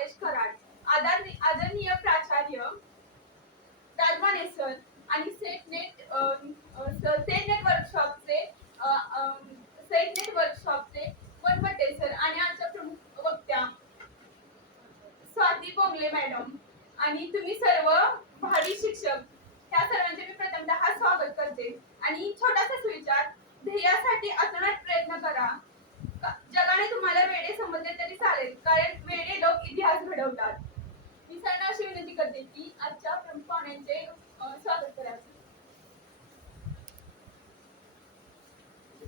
College Karad आदरणीय प्राचार्य Rajmane sir आणि सेट नेट वर्कशॉपचे वनवटे सर आणि आजच्या प्रमुख वक्त्या स्वाती बोंगले मॅडम आणि तुम्ही सर्व भावी शिक्षक त्या सर्वांचे मी प्रथमतः स्वागत करते आणि छोटासा सुविचार ध्येयासाठी अतोनात प्रयत्न करा. जगाने तुम्हाला वेडे समजले तरी चालेल कारण वेडे लोक इतिहास घडवतात. मी सरांना अशी विनंती करते की आजच्या प्रमुख पाहुण्यांचे स्वागत करावे.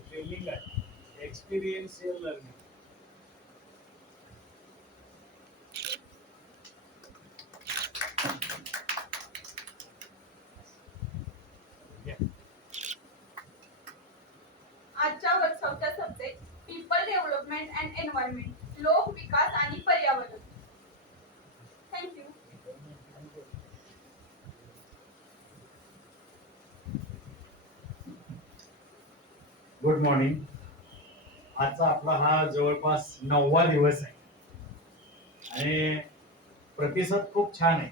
ट्रेनिंग आहे, एक्सपिरियन्शियल लर्निंग. आजच्या वर्कशॉपचा subject people development and environment, लोक विकास आणि पर्यावरण. थँक्यू. Good morning. आजचा आपला हा जवळपास 9वा दिवस आहे आणि प्रतिसाद खूप छान आहे.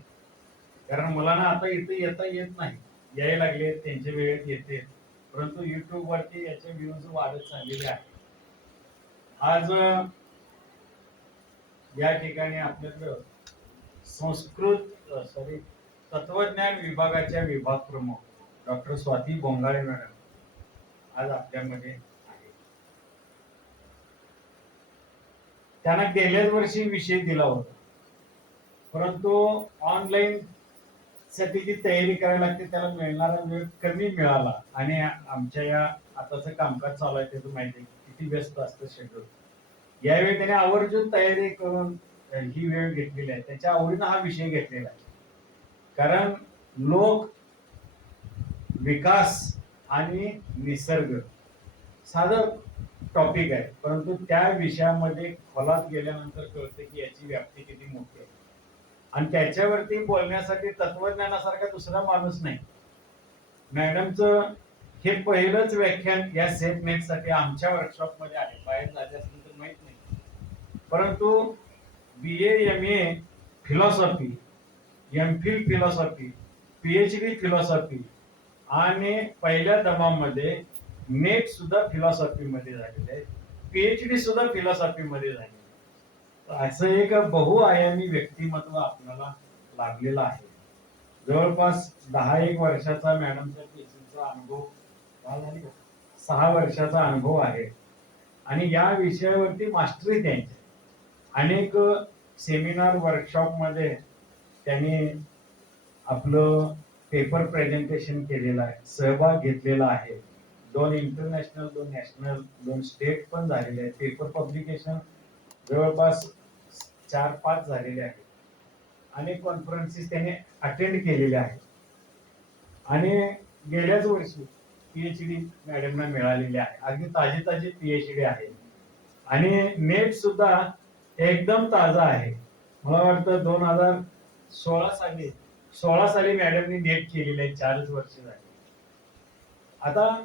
कारण मुलांना आता इथे येता येत नाही, यायला लागले त्यांच्या वेळेत येते, परंतु युट्यूब वरती याचे व्ह्यूज वाढत चाललेले आहेत. आज या ठिकाणी आपल्याकडं तत्वज्ञान विभागाच्या विभाग प्रमुख डॉक्टर स्वाती बोंगाळे मॅडम आज आपल्यामध्ये आहे. त्यांना गेल्याच वर्षी विषय दिला होता, परंतु ऑनलाईन साठी जी तयारी करायला लागते त्याला मिळणारा वेळ कमी मिळाला आणि आमच्या या आताचं कामकाज चालू आहे त्याचं माहिती किती व्यस्त असतं शेड्यूल. यावेळी त्याने आवर्जून तयारी करून ही वेळ घेतलेली आहे. त्याच्या आवडीनं हा विषय घेतलेला आहे. कारण लोक विकास आणि निसर्ग साधं टॉपिक आहे, परंतु त्या विषयामध्ये खोलात गेल्यानंतर कळतं की याची व्याप्ती किती मोठी आहे आणि त्याच्यावरती बोलण्यासाठी तत्वज्ञानासारखा दुसरा माणूस नाही. मॅडमचं हे पहिलंच व्याख्यान या सेट नेट साठी आमच्या वर्कशॉप मध्ये आहे. बाहेर झाले असतील तर माहित नाही, परंतु BA MA philosophy, MPhil philosophy, PhD philosophy आणि पहिल्या दमामध्ये नेट सुद्धा फिलॉसॉफी मध्ये झालेले आहे, PhD सुद्धा फिलॉसॉफी मध्ये झालेले. असं एक बहुआयामी व्यक्तिमत्व आपल्याला लाभलेलं आहे. जवळपास 10-1 वर्षाचा मॅडमच्या टीचिंगचा अनुभव, 6 वर्षाचा अनुभव आहे आणि या विषयावरती मास्टरी त्यांची. अनेक सेमिनार वर्कशॉप मध्ये त्यांनी आपलं पेपर प्रेझेंटेशन केलेलं आहे, सहभाग घेतलेला आहे. 2 इंटरनॅशनल, 2 नॅशनल, 2 स्टेट पण झालेले आहेत. पेपर पब्लिकेशन जवळपास 4-5 झालेले आहेत. अनेक कॉन्फरन्सेस त्याने अटेंड केलेल्या आहेत आणि गेल्याच वर्षी PhD मॅडमना मिळालेली आहे. अगदी ताजी PhD आहे आणि नेट सुद्धा एकदम ताजा आहे. मला वाटतं 2016 साली मॅडमनी नेट केलेलं आहे. 4च वर्ष झाली. आता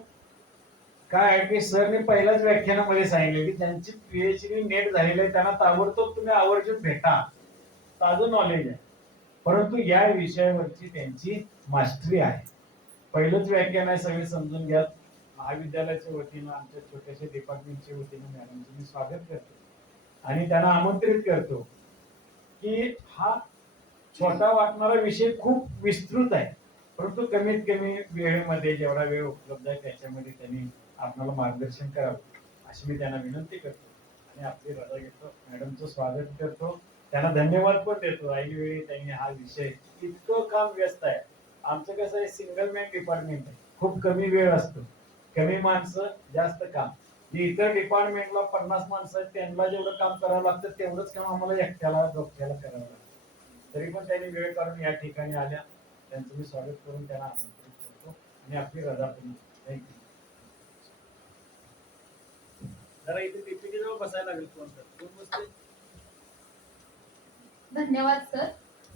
काय आहे की सरने पहिल्याच व्याख्यानामध्ये सांगितले की त्यांची PhD नेट झालेली आहे, त्यांना ताबडतोब तुम्ही आवर्जून भेटा, ताजं नॉलेज आहे. परंतु या विषयावरची त्यांची मास्टरी आहे. पहिलंच व्याख्यान आहे, सगळे समजून घ्या. महाविद्यालयाच्या वतीनं आमच्या छोट्याशा डिपार्टमेंटच्या वतीनं मॅडमचं मी स्वागत करतो आणि त्यांना आमंत्रित करतो की हा छोटा वाटणारा विषय खूप विस्तृत आहे, परंतु कमीत कमी वेळेमध्ये जेवढा वेळ उपलब्ध आहे त्याच्यामध्ये त्यांनी आपल्याला मार्गदर्शन करावं अशी मी त्यांना विनंती करतो आणि आपली रजा घेतो. मॅडमचं स्वागत करतो, त्यांना धन्यवाद पण देतो. ऐन वेळी त्यांनी हा विषय, इतकं काम व्यस्त आहे. आमचं कसं आहे, सिंगल मॅन डिपार्टमेंट आहे, खूप कमी वेळ असतो, कमी माणसं जास्त काम. जे इतर डिपार्टमेंटला 50 माणसं आहेत त्यांना जेवढं काम करावं लागतं तेवढंच काम आम्हाला एकट्याला करावं लागतं. तरी पण त्यांनी वेळ काढून या ठिकाणी आल्या, त्यांचं मी स्वागत करून त्यांना आमंत्रित करतो आणि आपली रजा पण. थँक्यू. जरा इथे पीपीटी जवळ बसायला लागेल. कोण बसते? धन्यवाद सर.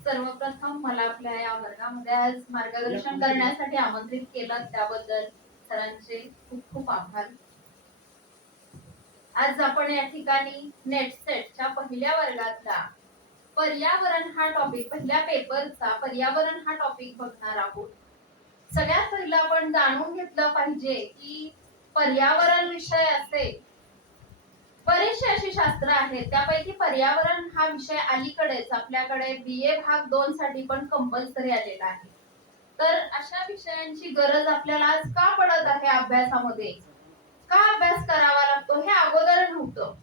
सर्वप्रथम मला आपल्या या वर्गामध्ये आज मार्गदर्शन करण्यासाठी आमंत्रित केलं त्याबद्दल सरांचे खूप खूप आभार. आज आपण या ठिकाणी नेट सेटच्या पहिल्या वर्गातला पर्यावरण हा टॉपिक, पहिल्या पेपरचा पर्यावरण हा टॉपिक बघणार आहोत. सगळ्यात पहिलं आपण जाणून घेतलं पाहिजे की पर्यावरण विषय असे बरेचसे अशी शास्त्र आहेत, त्यापैकी पर्यावरण हा विषय अलीकडेच आपल्याकडे BA भाग 2 साठी पण कंपल्सरी आलेला आहे. तर अशा विषयांची गरज आपल्याला आज का पडत आहे अभ्यासामध्ये, का अभ्यास करावा लागतो हे अगोदर नव्हतं.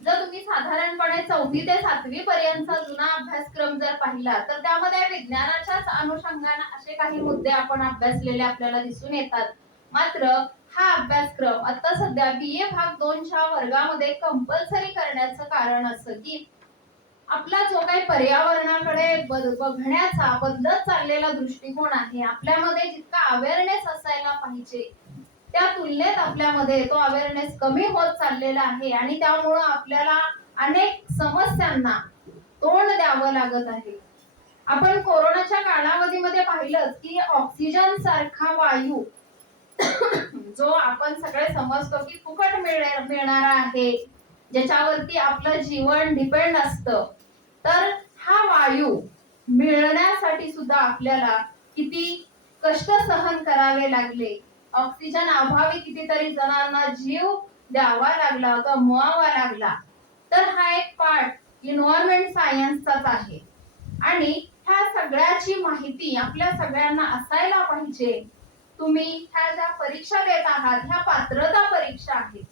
जर तुम्ही साधारणपणे 4वी ते 7वी पर्यंतचा जुना अभ्यासक्रम जर पाहिला तर त्यामध्ये विज्ञानाच्याच अनुषंगाने असे काही मुद्दे आपण अभ्यासलेले आपल्याला दिसून येतात. मात्र हा अभ्यासक्रम आता सध्या BA भाग 2 च्या वर्गामध्ये कंपल्सरी करण्याचं कारण असं की आपला जो काही पर्यावरणाकडे बघण्याचा बदलत चाललेला दृष्टिकोन आहे, आपल्यामध्ये जितका अवेअरनेस असायला पाहिजे त्या तुलनेत आपल्यामध्ये तो अवेअरनेस कमी होत चाललेला आहे आणि त्यामुळं आपल्याला अनेक समस्यांना तोंड द्यावं लागत आहे. आपण कोरोनाच्या कालावधीमध्ये पाहिलं की ऑक्सिजन सारखा वायू जो आपण सगळे समजतो की फुकट मिळणारा आहे, ज्याच्यावरती आपलं जीवन डिपेंड असतं, तर हा वायू मिळण्यासाठी सुद्धा आपल्याला किती कष्ट सहन करावे लागले. ऑक्सिजन अभावी कितीतरी जणांना जीव द्यावा लागला, गमवावा लागला. तर हा एक पार्ट एन्व्हायरमेंट सायन्सचाच आहे आणि ह्या सगळ्याची माहिती आपल्या सगळ्यांना असायला पाहिजे. तुम्ही ह्या ज्या परीक्षा देत आहात ह्या पात्रता परीक्षा आहेत.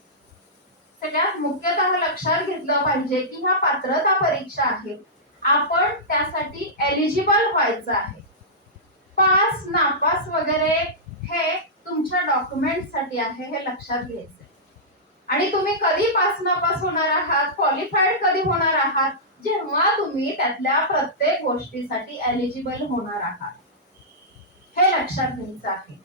सगळ्यात मुख्यतः लक्षात घेतलं पाहिजे की ह्या पात्रता परीक्षा आहेत. आपण त्यासाठी एलिजिबल व्हायचं आहे. पास नापास वगैरे हे तुमच्या डॉक्युमेंट साठी आहे, हे लक्षात घ्यायचं. आणि तुम्ही कधी पास नापास होणार आहात, क्वालिफाईड कधी होणार आहात, जेव्हा तुम्ही त्यातल्या प्रत्येक गोष्टीसाठी एलिजिबल होणार आहात, हे लक्षात घ्यायचं आहे.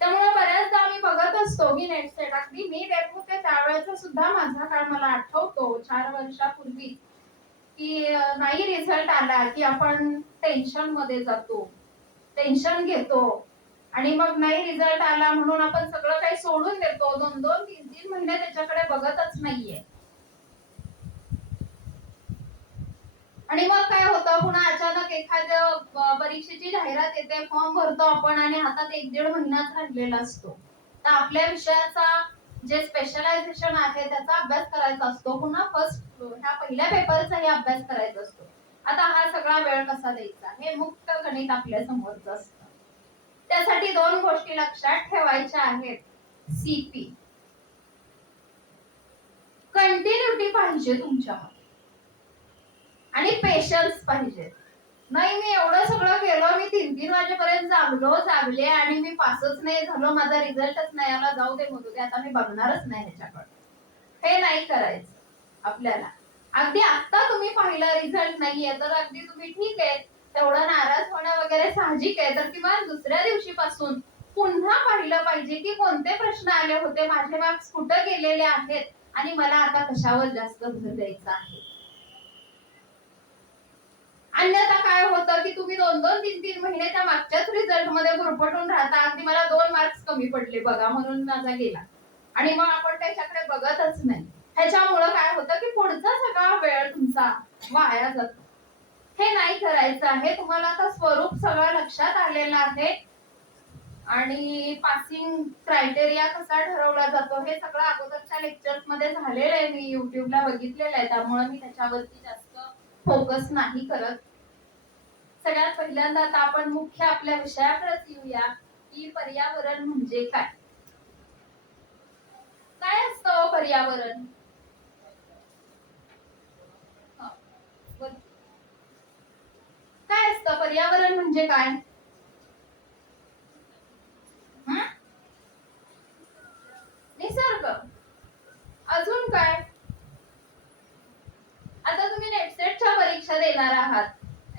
त्यामुळे बऱ्याचदा आम्ही बघत असतो की नेट सेट अगदी मी देत होते त्यावेळेचा सुद्धा माझा काळ मला आठवतो 4 वर्षापूर्वी की नाही रिझल्ट आला की आपण टेन्शन मध्ये जातो, टेन्शन घेतो आणि मग नाही रिझल्ट आला म्हणून आपण सगळं काही सोडून देतो. 2-2, 3-3 महिने त्याच्याकडे बघतच नाहीये. आणि मग काय होतं, पुन्हा अचानक एखाद्या परीक्षेची जाहिरात येते, फॉर्म भरतो आपण आणि हातात 1-1.5 महिनाच राहिलेला असतो. तर आपल्या विषयाचा जे स्पेशलायझेशन आहे त्याचा अभ्यास करायचा असतो, पुन्हा फर्स्ट ह्या पहिल्या पेपरचाही अभ्यास करायचा असतो. आता हा सगळा वेळ कसा द्यायचा हे मुक्त गणित आपल्या समोरच असतं. त्यासाठी 2 गोष्टी लक्षात ठेवायच्या आहेत. CP कंटिन्युटी पाहिजे तुमच्यामध्ये आणि पेशन्स पाहिजे. नाही मी एवढं सगळं केलं, मी 3-3 वाजेपर्यंत जागले आणि मी पासच नाही झालो, माझा रिझल्टच नाही आला, जाऊ दे म्हणू दे, आता मी बघणारच नाही ह्याच्याकडे, हे नाही करायचं आपल्याला. अगदी आता तुम्ही पाहिलं रिझल्ट नाहीये तर अगदी तुम्ही ठीक आहे, तेवढं नाराज होणं वगैरे साहजिक आहे. तर किमान दुसऱ्या दिवशीपासून पुन्हा पाहिलं पाहिजे की कोणते प्रश्न आले होते, माझे मार्क्स कुठे गेलेले आहेत आणि मला आता कशावर जास्त भर द्यायचा आहे. अन्यथा काय होतं की तुम्ही 2-2, 3-3 महिने त्या मागच्याच रिझल्ट मध्ये गुरफटून राहता. अगदी मला 2 मार्क्स कमी पडले बघा म्हणून माझा गेला आणि मग आपण त्याच्याकडे बघतच नाही. ह्याच्यामुळे काय होतं की पुढचा सगळा वेळ तुमचा वाया जातो. हे नाही करायचं आहे. तुम्हाला आता स्वरूप सगळं लक्षात आलेलं आहे आणि पासिंग क्रायटेरिया कसा ठरवला जातो हे सगळं अगोदरच्या लेक्चर्स मध्ये झालेलं आहे, मी युट्यूबला बघितलेलं आहे, त्यामुळे मी त्याच्यावरती जास्त फोकस नाही करत. सगळ्यात पहिल्यांदा आता आपण मुख्य आपल्या विषयाकडे येऊया की पर्यावरण म्हणजे काय. काय असतं पर्यावरण? काय असतं पर्यावरण म्हणजे काय? निसर्ग. अजून काय? आता तुम्ही नेटसेटच्या परीक्षा देणार आहात,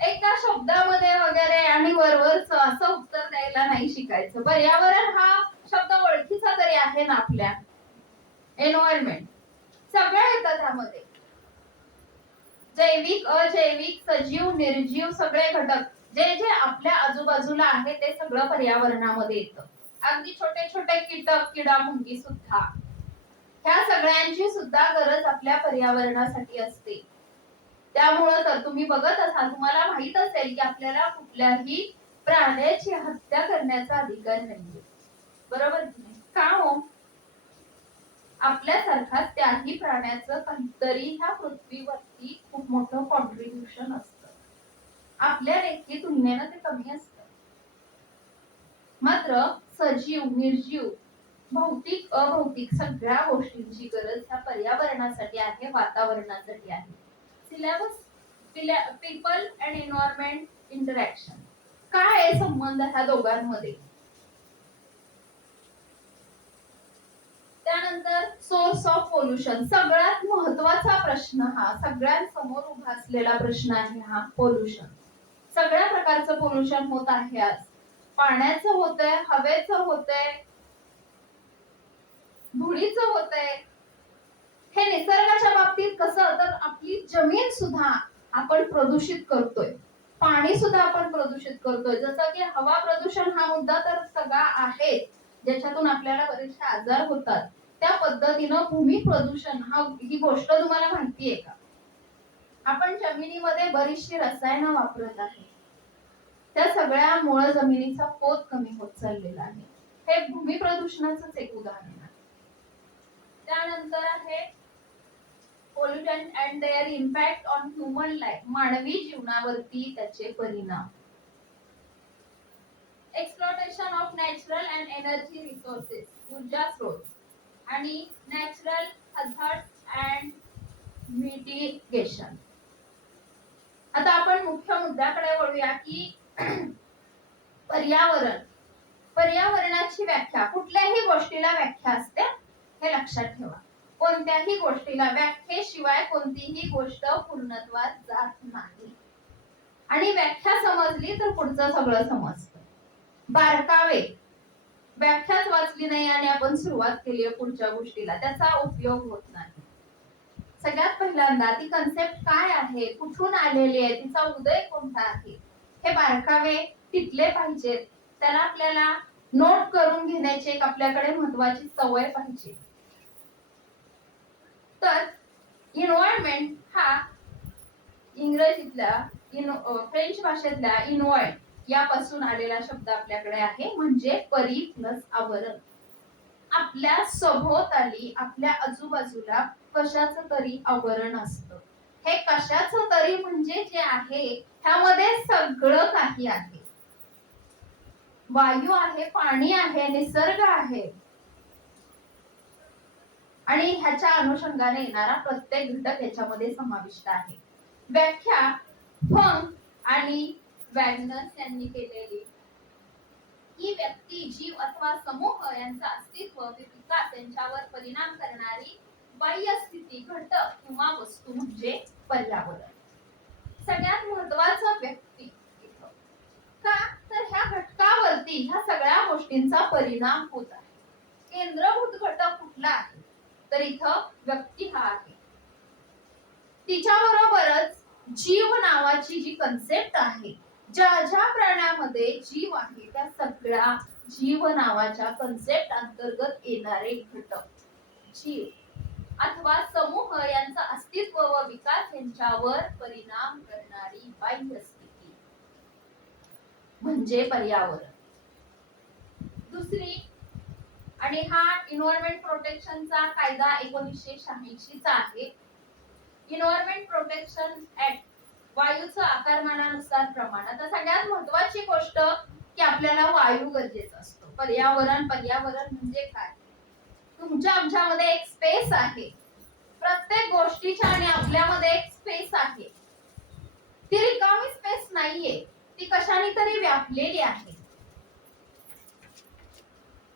एका शब्दामध्ये वगैरे आणि वरवरच असं उत्तर द्यायला नाही शिकायचं. पर्यावरण हा शब्द ओळखीचा तरी आहे ना आपल्या. एन्व्हायरमेंट सगळं येतं त्यामध्ये, जैविक अजैविक सजीव निर्जीव सगळे घटक जे जे आपल्या आजूबाजूला आहे ते सगळं पर्यावरणामध्ये येतं. अगदी छोटे छोटे कीटक किडामुंगी सुद्धा, ह्या सगळ्यांची सुद्धा गरज आपल्या पर्यावरणासाठी असते. त्यामुळे तर तुम्ही बघत तुम्हाला माहित असेल की आपल्याला कुठल्याही प्राण्याची हत्या करण्याचा अधिकार नाहीये, बरोबर की नाही? का हो? आपल्यासारखा त्याही प्राण्याचं काहीतरी ह्या पृथ्वीवरती खूप मोठं कॉन्ट्रीब्युशन असतं. आपल्या लेखी तुलनेनं ते कमी असतं. मात्र सजीव, निर्जीव, भौतिक, अभौतिक सगळ्या गोष्टींची गरज ह्या पर्यावरणासाठी आहे, वातावरणासाठी आहे. Syllabus people and environment interaction. काय आहे संबंध ह्या दोघांमध्ये? त्यानंतर सोर्स ऑफ पोल्युशन. सगळ्यात महत्वाचा प्रश्न हा, सगळ्यांसमोर उभा असलेला प्रश्न आहे हा पोल्युशन. सगळ्या प्रकारचं पोल्युशन होत आहे आज. पाण्याचं होतंय, हवेचं होतंय, धुळीचं होतंय. हे निसर्गाच्या बाबतीत कसं, तर आपली जमीन सुद्धा आपण प्रदूषित करतोय, पाणी सुद्धा आपण प्रदूषित करतोय. जसं की हवा प्रदूषण हा मुद्दा तर सगळा आहे, ज्याच्यातून आपल्याला बरेचसे आजार होतात. त्या पद्धतीनं भूमी प्रदूषण ही गोष्ट तुम्हाला माहिती आहे का? आपण जमिनीमध्ये बरीचशी रसायनं वापरत आहे, त्या सगळ्यामुळे जमिनीचा पोत कमी होत चाललेला आहे. हे भूमी प्रदूषणाचंच एक उदाहरण आहे. त्यानंतर आहे pollutant and their impact on human life. मानवी जीवनावरती त्याचे परिणाम. Exploitation of natural and energy resources, ऊर्जा स्रोत, आणि नॅचरल हझार्ड्स अँड मिटिगेशन. आता आपण मुख्य मुद्द्याकडे वळूया की पर्यावरण. पर्यावरणाची व्याख्या, कुठल्याही गोष्टीला व्याख्या असते हे लक्षात ठेवा. कोणत्याही गोष्टीला व्याख्येशिवाय कोणतीही गोष्ट पूर्णत्वात जात नाही. आणि व्याख्या समजली तर पुढचं सगळं समजतं. बारकावे. व्याख्याच वाचली नाही आणि आपण सुरुवात केली पुढच्या गोष्टीला, त्याचा उपयोग होत नाही. सगळ्यात पहिल्यांदा ती कन्सेप्ट काय आहे, कुठून आलेली आहे, तिचा उदय कोणता आहे, हे बारकावे टिकले पाहिजेत. त्याला आपल्याला नोट करून घेण्याची एक आपल्याकडे महत्वाची सवय पाहिजे. तर इन्व्हायरमेंट हा इंग्रजीतल्या फ्रेंच भाषेतल्या इन्व्हायर्ड यापासून आलेला शब्द आपल्याकडे आहे, म्हणजे परी प्लस आवरण. आपल्या सभोवताली, आपल्या आजूबाजूला कशाचं तरी आवरण असतं. हे कशाचं तरी म्हणजे जे आहे ह्यामध्ये सगळं काही आहे. वायू आहे, पाणी आहे, निसर्ग आहे, आणि ह्याच्या अनुषंगाने येणारा प्रत्येक घटक याच्यामध्ये समाविष्ट आहे. व्याख्या फंग आणि वॅगनर यांनी केलेली ही व्यक्ती, जीव अथवा समूह यांचा अस्तित्व, विकास यांच्यावर परिणाम करणारी बाह्य स्थिती, घटक किंवा वस्तू म्हणजे पर्यावरण. सगळ्यात महत्वाचं व्यक्ती. का तर ह्या घटकावरती ह्या सगळ्या गोष्टींचा परिणाम होत आहे. केंद्रभूत घटक कुठला आहे, तर इथं व्यक्ती हा आहे. तिच्या बरोबरच जीव नावाची जी कन्सेप्ट आहे, ज्या ज्या प्राण्यामध्ये जीव आहे त्या सगळ्या जीव नावाच्या कन्सेप्ट अंतर्गत येणारे घटक, जीव अथवा समूह यांचा अस्तित्व व विकास यांच्यावर परिणाम करणारी बाह्य स्थिती म्हणजे पर्यावरण. दुसरी, आणि हा एन्व्हायरमेंट प्रोटेक्शनचा कायदा 1986 चा आहे. एन्व्हायरमेंट प्रोटेक्शन ऍक्ट, वायूचं आकारमानानुसार प्रमाण. आता सगळ्यात महत्वाची गोष्ट की आपल्याला वायू गरजेचा असतो. पर्यावरण म्हणजे काय? तुमच्या आमच्यामध्ये एक स्पेस आहे, प्रत्येक गोष्टीच्या आणि आपल्यामध्ये एक स्पेस आहे. ती रिकामी स्पेस नाहीये, ती कशाने तरी व्यापलेली आहे.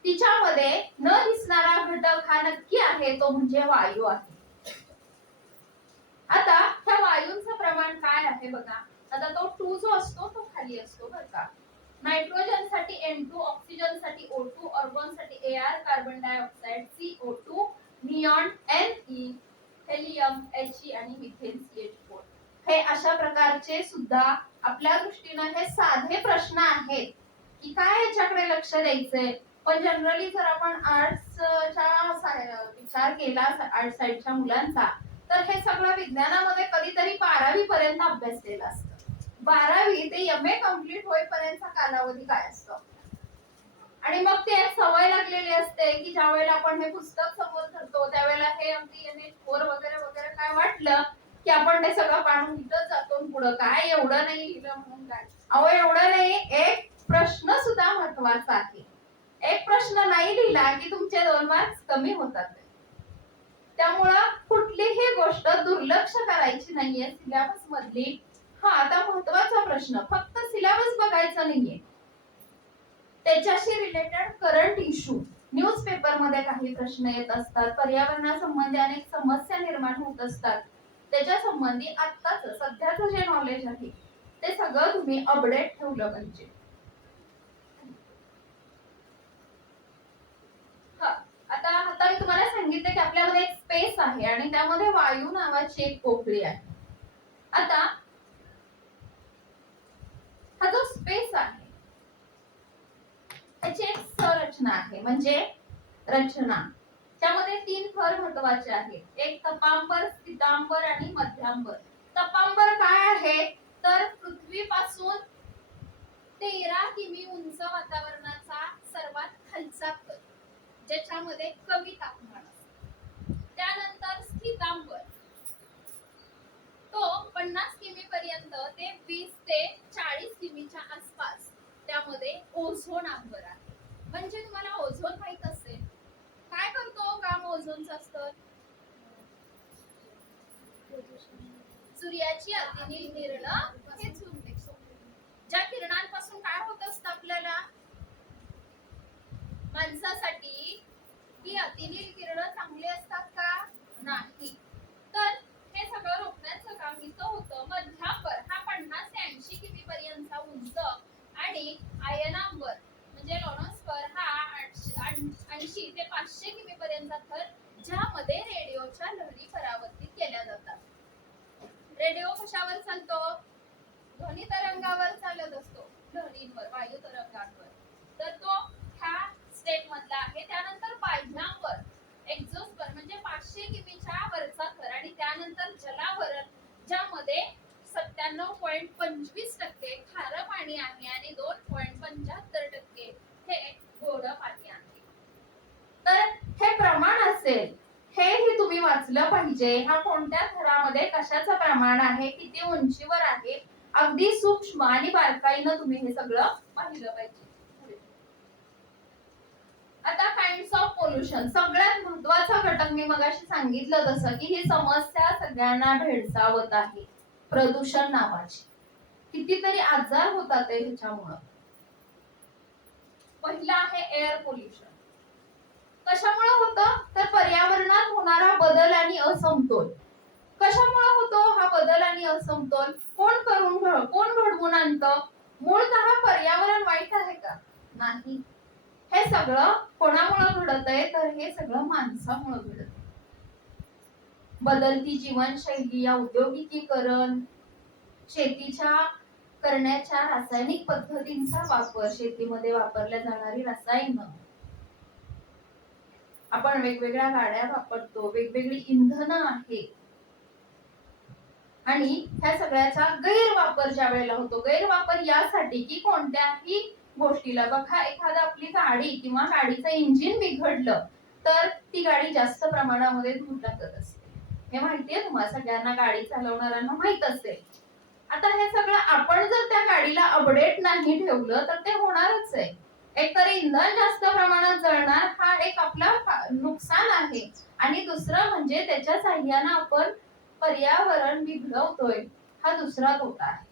तिच्यामध्ये न दिसणारा घटक हा नक्की आहे, तो म्हणजे वायू आहे. आता ह्या वायूंचं प्रमाण काय आहे बघा. आता तो 2 जो असतो तो खाली असतो बरं का. नायट्रोजन साठी N2, ऑक्सिजन साठी O2, ऑर्गॉन साठी Ar, carbon dioxide CO2, neon Ne, helium He आणि मिथेन CH4. हे अशा प्रकारचे सुद्धा आपल्या दृष्टीने हे साधे प्रश्न आहेत की काय याच्याकडे लक्ष द्यायचंय. पण जनरली जर आपण आर्ट्सचा विचार केला, आर्ट साइडच्या मुलांचा, तर हे सगळं विज्ञानामध्ये कधीतरी 12वी पर्यंत अभ्यासलेलं असतं. 12वी ते MA कम्प्लीट होईपर्यंतचा कालावधी काय असतो आणि मग ते एक सवय लागलेली असते की ज्या वेळेला आपण हे पुस्तक समोर धरतो त्यावेळेला हे अगदी NH4 वगैरे वगैरे काय वाटलं की आपण ते सगळं पाडून इथंच जातो पुढं काय एवढं नाही लिहिलं म्हणून काय अहो एवढं नाही एक प्रश्न सुद्धा महत्वाचा आहे एक प्रश्न नाही लिहिला की तुमचे 2 मार्क्स कमी होतात त्यामुळं कुठलीही गोष्ट दुर्लक्ष करायची नाहीये सिलेबस मधली हा आता महत्वाचा प्रश्न फक्त सिलेबस बघायचा नाहीये त्याच्याशी रिलेटेड करंट इश्यू न्यूजपेपर मध्ये काही प्रश्न येत असतात पर्यावरणासंबंधी अनेक समस्या निर्माण होत असतात त्याच्या संबंधी आत्ताच सध्याचं जे नॉलेज आहे ते सगळं तुम्ही अपडेट ठेवलं पाहिजे आता मी तुम्हाला सांगितलं की आपल्यामध्ये एक स्पेस आहे आणि त्यामध्ये वायू नावाची एक पोकळी आहे आता हा जो स्पेस आहे त्याची एक संरचना आहे म्हणजे रचना त्यामध्ये 3 थर महत्वाचे आहेत एक तपांबर स्थितांबर आणि मध्यांबर तपांबर काय आहे तर पृथ्वीपासून 13 किमी उंच वातावरणाचा सर्वात खालचा थर ज्याच्यामध्ये कमी तापमान असते त्यानंतर स्थितांबर तो 50 किमी पर्यंत ते 20 ते 40 किमीच्या आसपास त्यामध्ये ओझोन अंबर आहे म्हणजे तुम्हाला ओझोन माहित असेल काय करतो काम ओझोनचं असतं सूर्याची अतिनील किरणं खेचून घेतो ज्या किरणांपासून काय होत असतं आपल्याला माणसासाठी ही अतिनील किरणं चांगली असतात का नाही तर हे सगळं रोखण्याचं काम इथं होतं मध्यांबर हा 50 ते 80 किमी पर्यंतचा उंच आणि आयनांबर म्हणजे लोनोस्फर हा 80 ते 500 किमी पर्यंतचा थर ज्यामध्ये रेडिओच्या लहरी परावर्तित केल्या जातात रेडिओ कशावर चालतो ध्वनी तरंगावर चालत असतो लहरींवर वायू तरंगांवर तर तो ह्या स्टेप मधला आहे त्यानंतर बाह्यांबर एक्झोस्फर म्हणजे 500 किमीच्या वरचा थर आणि त्यानंतर जलावरण ज्यामध्ये 97.25% खारं पाणी आहे आणि 2.75% हे गोडं पाणी आहे तर हे प्रमाण असेल हेही तुम्ही वाचलं पाहिजे हा कोणत्या थरामध्ये कशाचं प्रमाण आहे किती उंचीवर आहे अगदी सूक्ष्म आणि बारकाईनं तुम्ही हे सगळं पाहिलं पाहिजे आता काइंड्स ऑफ पोल्युशन सगळ्यात महत्त्वाचा घटक मी मगाशी सांगितलं तसं की ही समस्या सगळ्यांना भेडसावत आहे प्रदूषण नावाची कितीतरी आजार होतात ह्याच्यामुळं पहिला आहे एअर पोल्युशन कशामुळे होतं तर पर्यावरणात होणारा बदल आणि असमतोल कशामुळे होतो हा बदल आणि असमतोल कोण घडवून आणतं मूळतः पर्यावरण वाईट आहे का नाही हे सगळं कोणामुळे घडत आहे तर हे सगळं माणसामुळे घडत आहे बदलती जीवनशैली औद्योगिकीकरण शेतीच्या करण्याच्या रासायनिक पद्धतींचा वापर शेतीमध्ये वापरल्या जाणारी रसायनं आपण वेगवेगळ्या गाड्या वापरतो वेगवेगळी इंधनं आहेत आणि ह्या सगळ्याचा गैरवापर ज्या वेळेला होतो गैरवापर यासाठी की कोणत्याही गोष्टीला बघा एखादा आपली गाडी किंवा गाडीचं इंजिन बिघडलं तर ती गाडी जास्त प्रमाणामध्ये धूर टाकत असते हे माहितीये तुम्हाला सगळ्यांना गाडी चालवणाऱ्यांना माहित असेल आता हे सगळं आपण जर त्या गाडीला अपडेट नाही ठेवलं तर ते होणारच आहे एकतर इंधन जास्त प्रमाणात जळणार हा एक आपला नुकसान आहे आणि दुसरं म्हणजे त्याच्या साह्यानं आपण पर्यावरण बिघडवतोय हा दुसरा तोटा आहे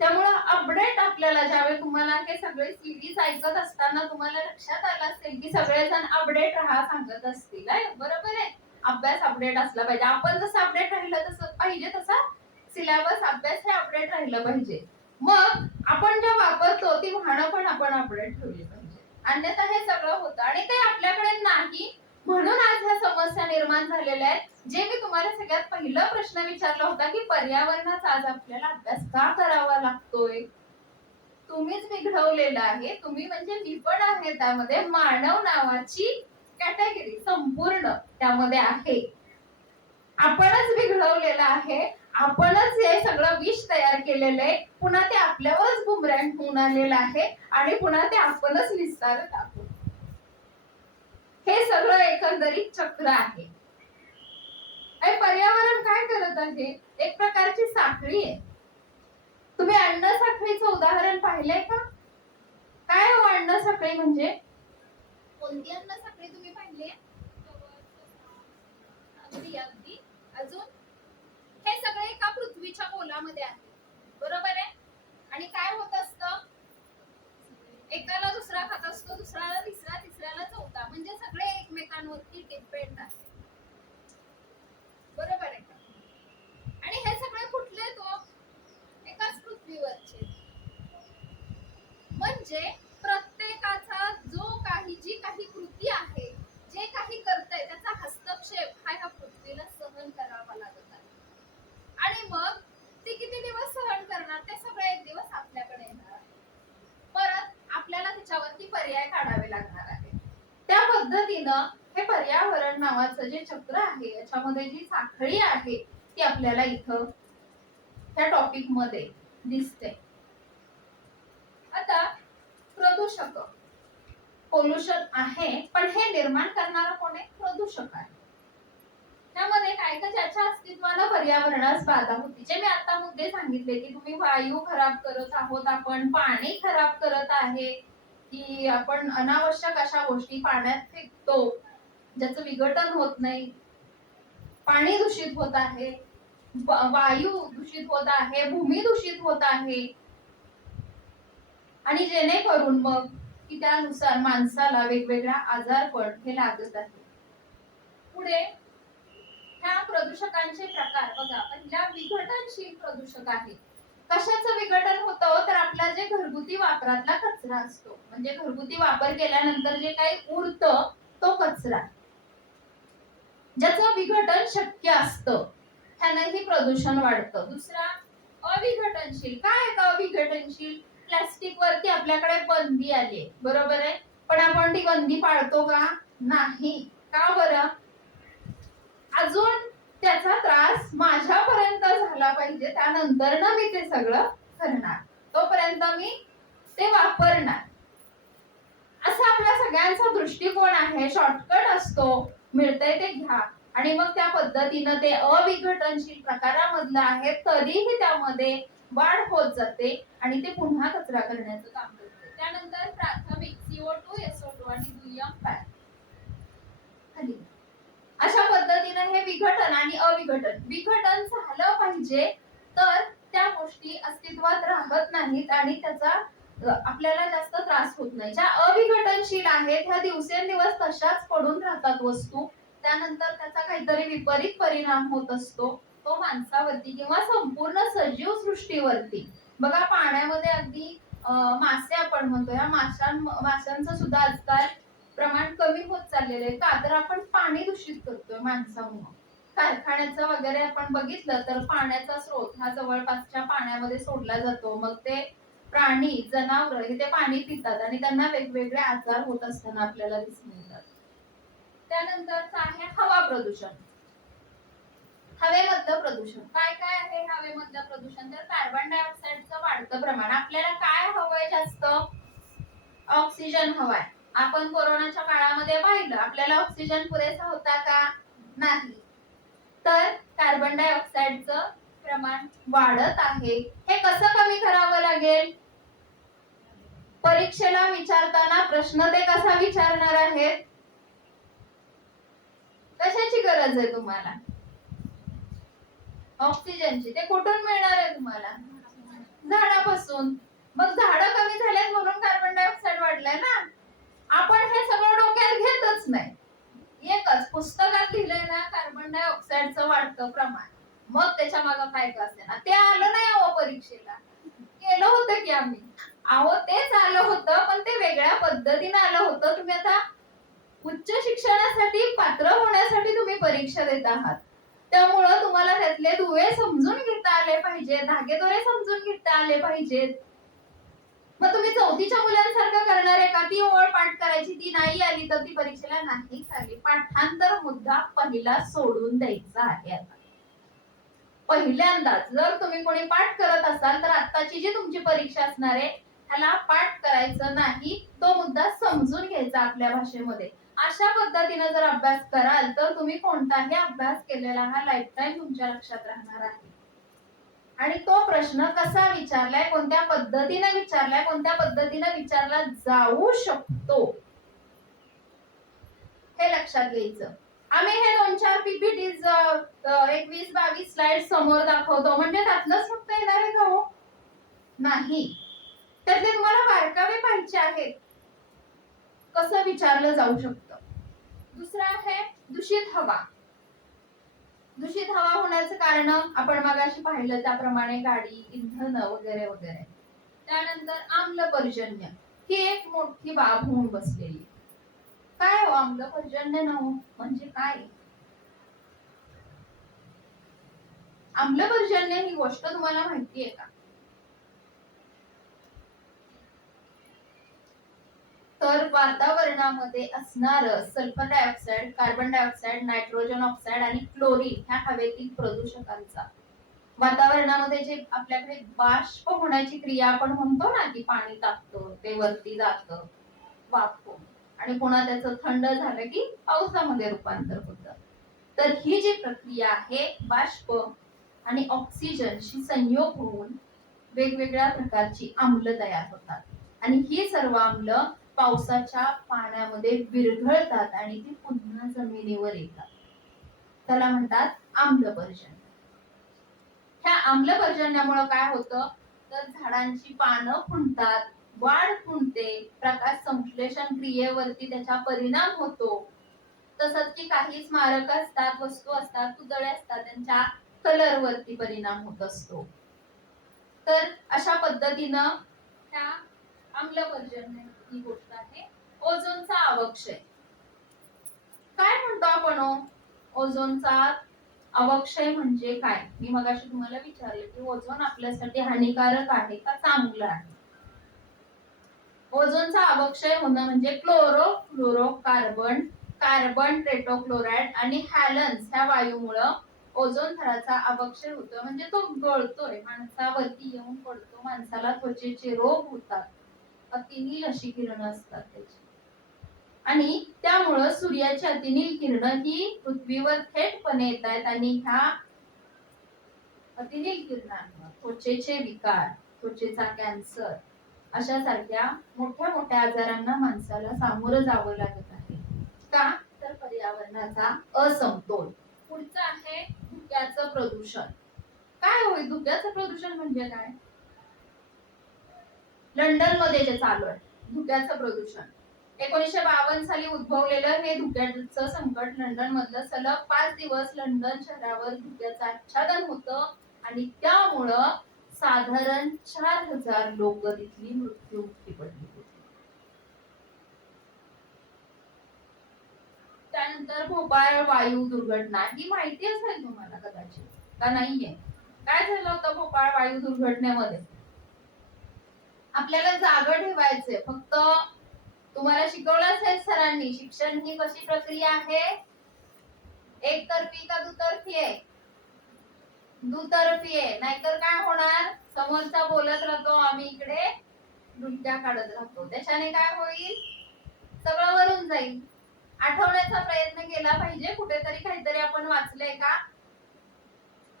त्यामुळे अपडेट आपल्याला ज्यावेळी तुम्हाला हे सगळे सिरीज ऐकत असताना तुम्हाला लक्षात आलं असेल की सगळेजण अपडेट राहा सांगत असतील बरोबर आहे अभ्यास अपडेट असला पाहिजे आपण जसं अपडेट राहिलं तसं पाहिजे तसा सिलेबस अभ्यास हे अपडेट राहिलं पाहिजे मग आपण जे वापरतो ती वाहनं पण आपण अपडेट ठेवली पाहिजे अन्यथा हे सगळं होतं आणि ते आपल्याकडे नाही म्हणून आज ह्या समस्या निर्माण झालेल्या आहेत जे मी तुम्हाला सगळ्यात पहिला प्रश्न विचारला होता की पर्यावरणाचा आज आपल्याला अभ्यास का करावा लागतोय तुम्हीच बिघडवलेला आहे तुम्ही म्हणजे मी पण आहे त्यामध्ये मानव नावाची कॅटेगरी संपूर्ण त्यामध्ये आहे आपणच बिघडवलेला आहे आपणच हे सगळं विष तयार केलेलं आहे, पुन्हा ते आपल्यावरच बुमरँग होऊन आलेलं आहे आणि पुन्हा ते आपणच निस्तारत आहोत. हे सगळं एकंदरीत चक्र आहे. आणि पर्यावरण काय करत आहे? एक प्रकारची साखळी आहे. तुम्ही अन्न साखळीचं उदाहरण पाहिलंय का? काय हो अन्न साखळी म्हणजे? कोणती अन्न साखळी तुम्ही पाहिली? अगदी अगदी. अजून हे सगळे एका पृथ्वीच्या गोलामध्ये आहे, बरोबर आहे? आणि काय होत असतं? एकाला दुसरा खात असतो, दुसऱ्याला तिसरा, तिसऱ्याला चौथा, म्हणजे सगळे एकमेकांवरती डिपेंड आहे, बरोबर आहे का? आणि हे सगळे कुठले? तो एकाच पृथ्वीवरचे. म्हणजे प्रत्येकाचा जी काही कृती आहे, जे काही करतंय त्याचा हस्तक्षेप हा ह्या पृथ्वीला सहन करावा लागत आहे. आणि मग ते किती दिवस सहन करणार? ते सगळे एक दिवस आपल्याकडे येणार आहे. परत आपल्याला त्याच्यावरती पर्याय काढावे लागणार आहे. त्या पद्धतीनं हे पर्यावरण नावाचं जे चक्र आहे, याच्यामध्ये जी साखळी आहे ती आपल्याला इथं त्या टॉपिक मध्ये दिसते. आता प्रदूषक, पोल्युशन आहे, पण हे निर्माण करणारा कोण आहे? प्रदूषक आहे. त्यामध्ये काय का ज्याच्या अस्तित्वाला पर्यावरणास बाधा होती, जे मी आता मुद्दे सांगितले की तुम्ही वायू खराब करत आहोत, आपण पाणी खराब करत आहे, की आपण अनावश्यक अशा गोष्टी पाण्यात फेकतो ज्याचं विघटन होत नाही, पाणी दूषित होत आहे, वायू दूषित होत आहे, भूमी दूषित होत आहे, आणि जेणेकरून मग की त्यानुसार माणसाला वेगवेगळ्या आजारपण हे लागत आहे. पुढे ह्या प्रदूषकांचे प्रकार बघा. पहिला विघटनशील प्रदूषक आहे. कशाचं विघटन होतं? तर आपला जे घरगुती वापरातला कचरा असतो, म्हणजे घरगुती वापर केल्यानंतर जे काही उरतं तो कचरा, ज्याचं विघटन शक्य असतं, ह्यानंही प्रदूषण वाढतं. दुसरा अविघटनशील. काय आहे अविघटनशील? प्लास्टिक वरती आपल्याकडे बंदी आली, बरोबर आहे, पण आपण ती बंदी पाळतो का? नाही. का बरं? अजून त्याचा त्रास माझ्यापर्यंत झाला पाहिजे, त्यानंतर ना मी ते सगळं करणार, तोपर्यंत मी ते वापरणार, असा आपल्या सगळ्यांचा दृष्टिकोन आहे. शॉर्टकट असतो, मिळतंय ते घ्या, आणि मग त्या पद्धतीनं ते अविघटनशील प्रकारामधलं आहे, तरीही त्यामध्ये वाढ होत जाते आणि ते पुन्हा कचरा करण्याचं काम करते. त्यानंतर प्राथमिक CO2, SO2 आणि दुय्यम खाली. अशा पद्धतीने हे विघटन आणि अविघटन. विघटन झालं पाहिजे तर त्या गोष्टी अस्तित्वात राहत नाहीत आणि त्याचा आपल्याला जास्त त्रास होत नाही. ज्या अविघटनशील आहेत ह्या दिवसेंदिवस तशाच पडून राहतात वस्तू, त्यानंतर त्याचा काहीतरी विपरीत परिणाम होत असतो, तो माणसावरती किंवा संपूर्ण सजीव सृष्टीवरती. बघा पाण्यामध्ये अगदी मासे आपण म्हणतो, ह्या माशांचं सुद्धा आजकाल प्रमाण कमी होत चाललेलं आहे. का? तर आपण पाणी दूषित करतोय माणसामुळे. कारखान्याचं वगैरे आपण बघितलं तर पाण्याचा स्रोत हा जवळपासच्या पाण्यामध्ये सोडला जातो, मग ते प्राणी जनावर हे ते पाणी पितात आणि त्यांना वेगवेगळे आजार होत असताना आपल्याला दिसून येतात. त्यानंतरचं आहे हवा प्रदूषण. हवेमधलं प्रदूषण. काय काय आहे हवेमधलं प्रदूषण? तर कार्बन डायऑक्साईडचं वाढतं प्रमाण. आपल्याला काय हवंय जास्त? ऑक्सिजन हवाय. आपण कोरोनाच्या काळामध्ये पाहिलं, आपल्याला ऑक्सिजन पुरेसा होता का? नाही. तर कार्बन डायऑक्साईडचं प्रमाण वाढत आहे. हे कसं कमी करावं लागेल? परीक्षेला विचारताना प्रश्न ते कसा विचारणार आहेत? कशाची गरज आहे तुम्हाला? ऑक्सिजनची. ते कुठून मिळणार आहे तुम्हाला? झाडापासून. मग झाडं कमी झालेत म्हणून कार्बन डायऑक्साईड वाढलंय ना. आपण हे सगळं डोक्यात घेतच नाही. एकच पुस्तकात लिहिलंय ना कार्बन डायऑक्साईडचं वाढतं प्रमाण, मग त्याच्या मागे काय असेल ना ते आलं नाही अहो परीक्षेला. केलं होतं की आम्ही, अहो तेच आलं होतं, पण ते वेगळ्या पद्धतीने आलं होतं. तुम्ही आता उच्च शिक्षणासाठी पात्र होण्यासाठी तुम्ही परीक्षा देत आहात, त्यामुळं तुम्हाला त्यातले दुवे समजून घेता आले पाहिजे, धागेदोरे समजून घेता आले पाहिजेत. मग तुम्ही चौथीच्या मुलांसारखं करणार आहे का? ती ओळ पाठ करायची, ती नाही आली तर ती परीक्षेला नाही आली. पाठांतर मुद्दा पहिला सोडून द्यायचा आहे आता. पहिल्यांदाच जर तुम्ही कोणी पाठ करत असाल तर आत्ताची जी तुमची परीक्षा असणार आहे ह्याला पाठ करायचं नाही, तो मुद्दा समजून घ्यायचा आपल्या भाषेमध्ये. अशा पद्धतीने जर अभ्यास कराल तर तुम्ही कोणताही अभ्यास केलेला हा लाईफ टाइम तुमच्या लक्षात राहणार आहे. आणि तो प्रश्न कसा विचारलाय, कोणत्या पद्धतीने विचारलाय, कोणत्या पद्धतीने विचारला जाऊ शकतो हे लक्षात घ्यायचं. आम्ही हे 2-4 पीपीटीज 21-22 स्लाइड समोर दाखवतो म्हणजे त्यातलंच फक्त येणार आहे का हो? नाही, त्यातले तुम्हाला बारकावे पाहिजे आहेत, कसं विचारलं जाऊ शकतं. दुसरं आहे दूषित हवा. दूषित हवा होण्याचं कारण आपण मगाशी पाहिलं त्याप्रमाणे गाडी, इंधन वगैरे वगैरे. त्यानंतर आम्लपर्जन्य ही एक मोठी बाब होऊन बसलेली. काय हो आम्लपर्जन्य न हो म्हणजे काय? आम्लपर्जन्य ही गोष्ट तुम्हाला माहिती आहे का? तर वातावरणामध्ये असणारं sulphur dioxide, carbon dioxide, nitrogen oxide आणि क्लोरीन ह्या हवेतील प्रदूषकांचा वातावरणामध्ये जे आपल्याकडे बाष्प होण्याची क्रिया आपण म्हणतो ना की पाणी तापतं, ते वरती जातं वाफ होऊन आणि पुन्हा त्याचं थंड झालं की पावसामध्ये रूपांतर होतं. तर ही जी प्रक्रिया आहे बाष्प आणि ऑक्सिजनशी संयोग होऊन वेगवेगळ्या प्रकारची आम्ल तयार होतात आणि ही सर्व आम्ल पावसाच्या पाण्यामध्ये विरघळतात आणि ती पुन्हा जमिनीवर येतात. त्याला म्हणतात आम्लपर्जन्य. ह्या आम्लपर्जन्यामुळे काय होतं तर झाडांची पानं खुंटतात, वाढ खुंटते, प्रकाश संश्लेषण क्रियेवरती त्याचा परिणाम होतो. तसंच की काही स्मारक असतात, वस्तू असतात, पुतळे असतात, त्यांच्या कलर वरती परिणाम होत असतो. तर अशा पद्धतीनं ह्या आम्लपर्जन्य ही गोष्ट आहे. ओझोनचा अवक्षय. काय म्हणतो आपण ओझोनचा अवक्षय म्हणजे काय? मी मगाशी तुम्हाला विचारलं की ओझोन आपल्यासाठी हानिकारक आहे का चांगलं आहे? ओझोनचा अवक्षय होणं म्हणजे क्लोरो फ्लोरो कार्बन, कार्बन टेट्राक्लोराइड आणि हॅलन्स ह्या वायूमुळे ओझोन थराचा अवक्षय होतो म्हणजे तो गळतोय, माणसावरती येऊन पडतो, माणसाला त्वचेचे रोग होतात, अतिनील अशी किरणं असतात त्याची. आणि त्यामुळं सूर्याची अतिनील किरणं ही पृथ्वीवर थेटपणे येत आहेत आणि ह्या अतिनील किरणांना त्वचेचे विकार, त्वचेचा कॅन्सर अशा सारख्या मोठ्या मोठ्या आजारांना माणसाला सामोरं जावं लागत आहे. का तर पर्यावरणाचा असमतोल. पुढचं आहे धुक्याचं प्रदूषण. काय होईल धुक्याचं प्रदूषण म्हणजे काय? लंडन मध्ये जे चालू आहे धुक्याचं प्रदूषण 1952 साली उद्भवलेलं हे धुक्याचं संकट लंडन मधलं सलग 5 दिवस लंडन शहरावर धुक्याचं आच्छादन होतं आणि त्यामुळं साधारण 4000 लोक तिथली मृत्युमुखी पडली होती. त्यानंतर भोपाळ वायू दुर्घटना ही माहिती असेल तुम्हाला कदाचित का नाहीये? काय झालं होतं भोपाळ वायू दुर्घटनेमध्ये? आपल्याला जागं ठेवायचंय, फक्त तुम्हाला शिकवलं असेल सरांनी शिक्षण ही कशी प्रक्रिया आहे, एकतर्फी का दुतर्फी आहे? दुतर्फी आहे. नाहीतर काय होणार, समोरचा बोलत राहतो, आम्ही इकडे डुलक्या काढत राहतो, त्याच्याने काय होईल, सगळं वरून जाईल. आठवण्याचा प्रयत्न केला पाहिजे, कुठेतरी काहीतरी आपण वाचलंय का?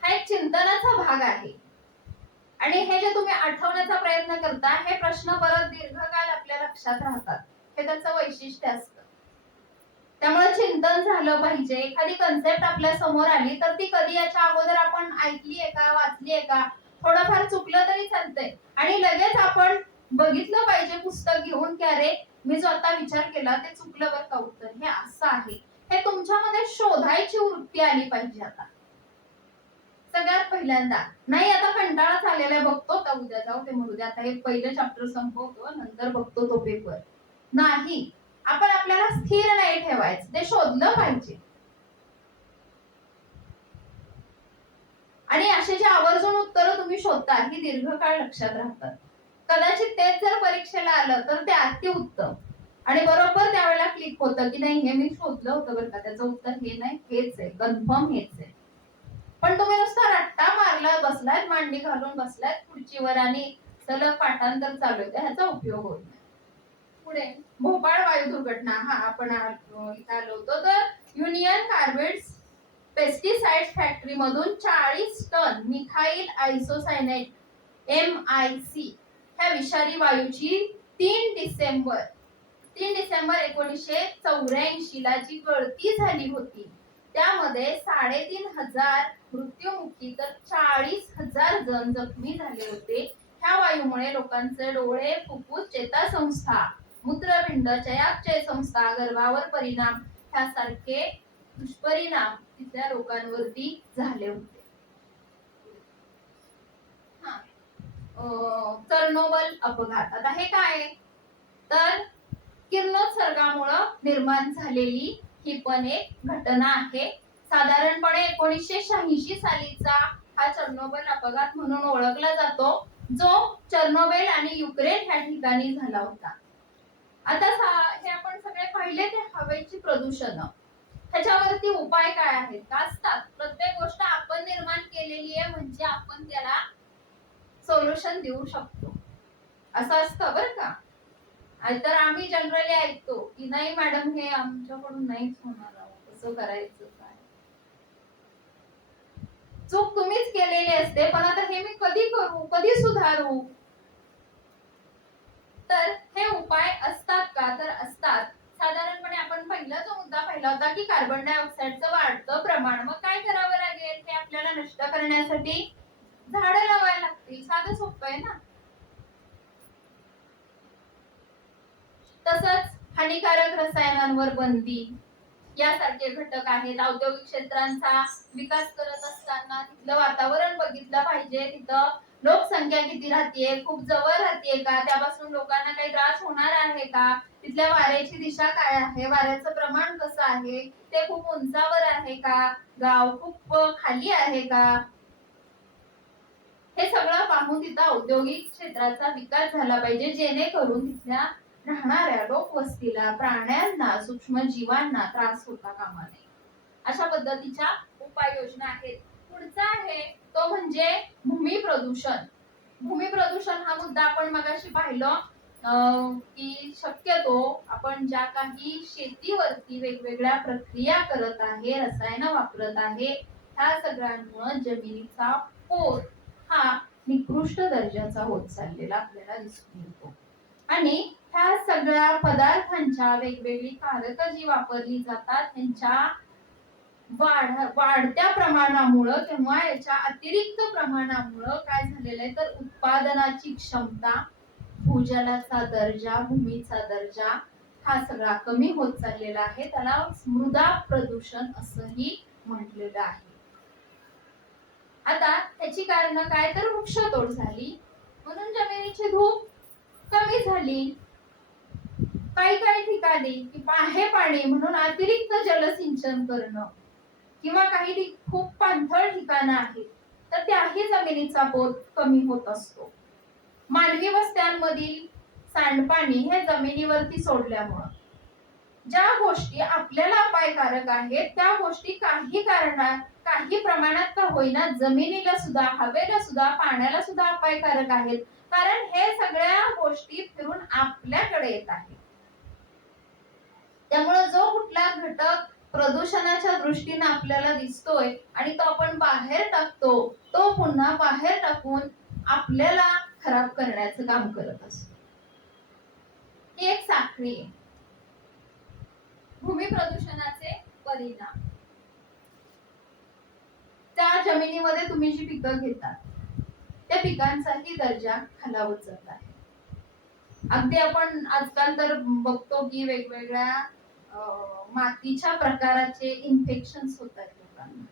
हा एक चिंतनाचा भाग आहे आणि हे जे तुम्ही आठवण्याचा प्रयत्न करता हे प्रश्न परत दीर्घकाळ आपल्या लक्षात राहतात, हे त्याचं वैशिष्ट्य असतं. त्यामुळे चिंतन झालं पाहिजे. एखादी कन्सेप्ट आपल्या समोर आली तर ती कधी याच्या अगोदर आपण ऐकलीये का, वाचलीये का, थोडंफार चुकलं तरी चालतंय आणि लगेच आपण बघितलं पाहिजे पुस्तक घेऊन की अरे मी जो आता विचार केला ते चुकलं बरं का, उत्तर हे असं आहे, हे तुमच्यामध्ये शोधायची वृत्ती आली पाहिजे. आता सगळ्यात पहिल्यांदा नाही, आता कंटाळा झालेला बघतो का उद्या जाऊ ते मरू दे, आता हे पहिलं चॅप्टर संपवतो नंतर बघतो तो पेपर, नाही. आपण आपल्याला स्थिर नाही ठेवायचं, ते शोधलं पाहिजे. आणि असे जे आवर्जून उत्तर तुम्ही शोधता ही दीर्घकाळ लक्षात राहतात. कदाचित तेच जर परीक्षेला आलं तर ते अतिउत्तम आणि बरोबर त्यावेळेला क्लिक होतं की नाही हे मी शोधलं होतं बरं का, त्याचं उत्तर हे नाही, हेच आहे, कन्फर्म हेच आहे. पण तुम्ही नुसता रट्टा मारला बसलात, मांडी घालून बसलात खुर्चीवर आणि सलग पाठांतर चालू आहे, ह्याचा उपयोग होत नाही. पुढे भोपाळ वायू दुर्घटना. हा आपण इथं आलो होतो. तर युनियन कार्बाइड्स पेस्टिसाइड फॅक्टरी मधून 40 टन मिथाइल आयसोसायनेट MIC ह्या विषारी वायूची 3 डिसेंबर 1984 ला जी गळती झाली होती त्यामध्ये 3,500 मृत्युमुखी तर 40,000 जण जखमी झाले होते. ह्या वायूमुळे लोकांचे डोळे, फुफ्फुस, चेतासंस्था, मूत्रपिंड, चयापचय संस्था, गर्भावर परिणाम ह्यासारखे दुष्परिणाम तिथल्या लोकांवरती झाले होते. चर्नोबल अपघात. आता हे काय तर किरणोत्सर्गामुळे निर्माण झालेली ही पण एक घटना आहे. साधारणपणे 1986 सालीचा हा चर्नोबल अपघात म्हणून ओळखला जातो, जो चर्नोबल आणि युक्रेन ह्या ठिकाणी झाला होता. आता हे आपण सगळे पाहिले ते हवेची प्रदूषण. ह्याच्यावरती उपाय काय आहेत का असतात. प्रत्येक गोष्ट आपण निर्माण केलेली आहे म्हणजे आपण त्याला सोल्युशन देऊ शकतो असं असतं बरं का. तर आम्ही जनरली ऐकतो की नाही मॅडम हे आमच्याकडून नाहीच होणार, कसं करायचं काय. चूक तुम्हीच केलेली असते, पण आता हे मी कधी करू, कधी सुधारू. तर हे उपाय असतात का तर असतात. साधारणपणे आपण पहिला जो मुद्दा पाहिला होता की कार्बन डायऑक्साईडचं वाढतं प्रमाण. मग काय करावं लागेल ते आपल्याला नष्ट करण्यासाठी झाडं लावायला लागतील. साधं सोपं आहे ना. तसंच हानिकारक रसायनांवर बंदी यासारखे घटक आहेत. औद्योगिक क्षेत्रांचा विकास करत असताना तिथलं वातावरण बघितलं पाहिजे. तिथं लोकसंख्या किती राहतीये, खूप जवळ राहतीये का, त्यापासून लोकांना काही त्रास होणार आहे का, तिथल्या वाऱ्याची दिशा काय आहे, वाऱ्याचं प्रमाण कसं आहे, ते खूप उंचावर आहे का, गाव खूप खाली आहे का, हे सगळं पाहून तिथं औद्योगिक क्षेत्राचा विकास झाला पाहिजे, जेणेकरून तिथल्या राहणाऱ्या लोकवस्तीला, प्राण्यांना, सूक्ष्म जीवांना त्रास होता कामा नये. अशा पद्धतीच्या उपाययोजना आहेत. पुढचा आहे तो म्हणजे भूमी प्रदूषण. भूमी प्रदूषण हा मुद्दा आपण मगाशी पाहिलं की शक्यतो आपण ज्या काही शेतीवरती वेगवेगळ्या प्रक्रिया करत आहे, रसायन वापरत आहे, ह्या सगळ्यांमुळे जमिनीचा पोत हा निकृष्ट दर्जाचा होत चाललेला आपल्याला दिसून येतो. आणि ह्या सगळ्या पदार्थांच्या वेगवेगळी कारकं जी वापरली जातात त्यांच्या वाढत्या प्रमाणामुळं किंवा याच्या अतिरिक्त प्रमाणामुळं काय झालेलं आहे तर उत्पादनाची क्षमता, भूजलाचा दर्जा, भूमीचा दर्जा हा सगळा कमी होत चाललेला आहे. त्याला मृदा प्रदूषण असंही म्हटलेलं आहे. आता त्याची कारण काय तर वृक्षतोड झाली म्हणून जमिनीची धूप कमी झाली. काही ठिकाणी की आहे पाणी म्हणून अतिरिक्त जलसिंचन करणं किंवा काही खूप पाणथळ ठिकाणं आहेत तर त्याही जमिनीचा पोत कमी होत असतो. मानवी वस्त्यांमधील सांडपाणी हे जमिनीवरती सोडल्यामुळं ज्या गोष्टी आपल्याला अपायकारक आहेत त्या गोष्टी काही प्रमाणात का होईना जमिनीला सुद्धा, हवेला सुद्धा, पाण्याला सुद्धा अपायकारक आहेत. कारण हे सगळ्या गोष्टी फिरून आपल्याकडे येत आहेत. त्यामुळे जो कुठला घटक प्रदूषणाच्या दृष्टीने आपल्याला दिसतोय आणि तो आपण बाहेर टाकतो, तो पुन्हा बाहेर टाकून आपल्याला खराब करण्याचं काम करत असतो. ही एक साखळी आहे. भूमी प्रदूषणाचे परिणाम. त्या जमिनीमध्ये तुम्ही जी पिकं घेतात त्या पिकांचाही दर्जा खालावत जात आहे. अगदी आपण आजकाल तर बघतो की वेगवेगळ्या मातीच्या प्रकाराचे इन्फेक्शन्स होत आहेत लोकांना,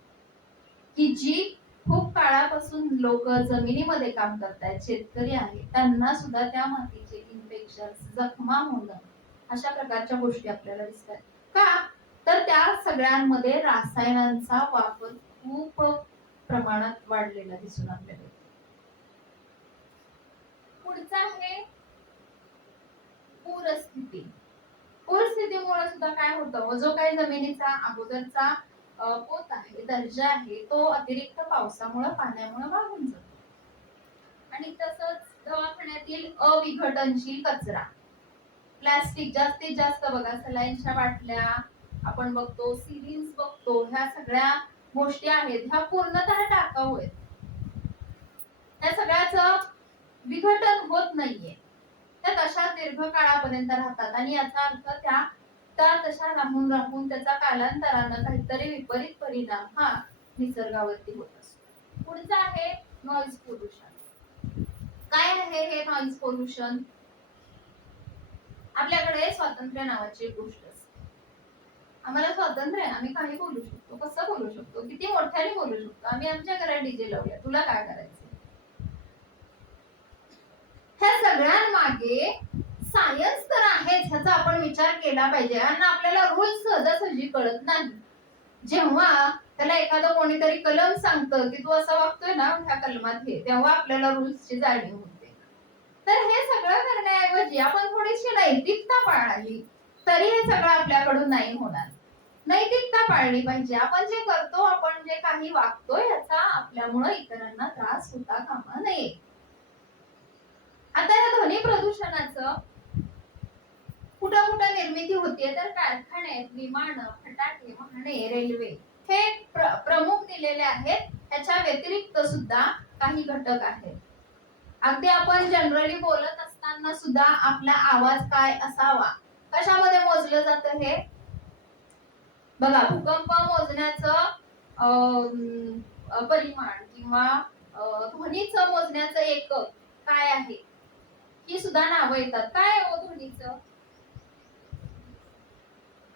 की जी खूप काळापासून लोक जमिनीमध्ये काम करतायत, शेतकरी आहेत, त्यांना सुद्धा त्या मातीचे इन्फेक्शन्स, जखमा होणं अशा प्रकारच्या गोष्टी आपल्याला दिसतात. का तर त्या सगळ्यांमध्ये रसायनांचा वापर खूप प्रमाणात वाढलेला दिसून आपल्याला येतो. पुढचा आहे पूरस्थिती. पूरस्थितीमुळे सुद्धा काय होतं, जो काही जमिनीचा अगोदरचा पोत आहे, दर्जा आहे, तो अतिरिक्त पावसामुळे पाण्यामुळे वाहून जातो. आणि तसंच दवाखान्यातील अविघटनशील कचरा, प्लास्टिक जास्तीत जास्त बघा, सलाईनच्या बाटल्या आपण बघतो, सिरिंज बघतो, ह्या सगळ्या गोष्टी आहेत ह्या पूर्णतः टाकाऊ आहेत. त्या सगळ्याचं विघटन होत नाहीये, त्या तशा दीर्घकाळापर्यंत राहतात आणि याचा अर्थ त्या त्या तशा राहून राहून त्याचा कालांतरानं काहीतरी विपरीत परिणाम हा निसर्गावरती होत असतो. पुढचं आहे नॉइज पोल्युशन. काय आहे हे नॉइज पोल्युशन? आपल्याकडे स्वातंत्र्य नावाची एक गोष्ट असते. आम्हाला स्वातंत्र्य आहे, आम्ही काही बोलू शकतो, कसं बोलू शकतो, किती मोठ्याने बोलू शकतो, आम्ही आमच्या घरात डीजे लावूया, तुला काय करायचं? ह्या सगळ्यांमागे सायन्स तर आहेच, ह्याचा आपण विचार केला पाहिजे. आणि आपल्याला रूल्स सहजासहजी कळत नाही. जेव्हा त्याला एखादं कोणीतरी कलम सांगतं की तू असं वागतोय ना, ह्या कलमात हे, तेव्हा आपल्याला रूल्सची जाणीव होते. तर हे सगळं करण्याऐवजी आपण थोडीशी नैतिकता पाळली तरी हे सगळं आपल्याकडून नाही होणार. नैतिकता पाळली पाहिजे. आपण जे करतो, आपण जे काही वागतोय, याचा आपल्यामुळे इतरांना त्रास होता कामा नये. आता या ध्वनी प्रदूषणाचं कुठं कुठं निर्मिती होतीये तर कारखाने, विमानं, फटाके, वाहने, रेल्वे हे प्रमुख दिलेले आहेत. त्याच्या व्यतिरिक्त सुद्धा काही घटक आहेत. अगदी आपण जनरली बोलत असताना सुद्धा आपला आवाज काय असावा, कशामध्ये मोजलं जातं हे बघा. भूकंप मोजण्याचं परिमाण किंवा ध्वनीचं मोजण्याचं एकक काय आहे ही सुद्धा नावं येतात. काय ध्वनीचं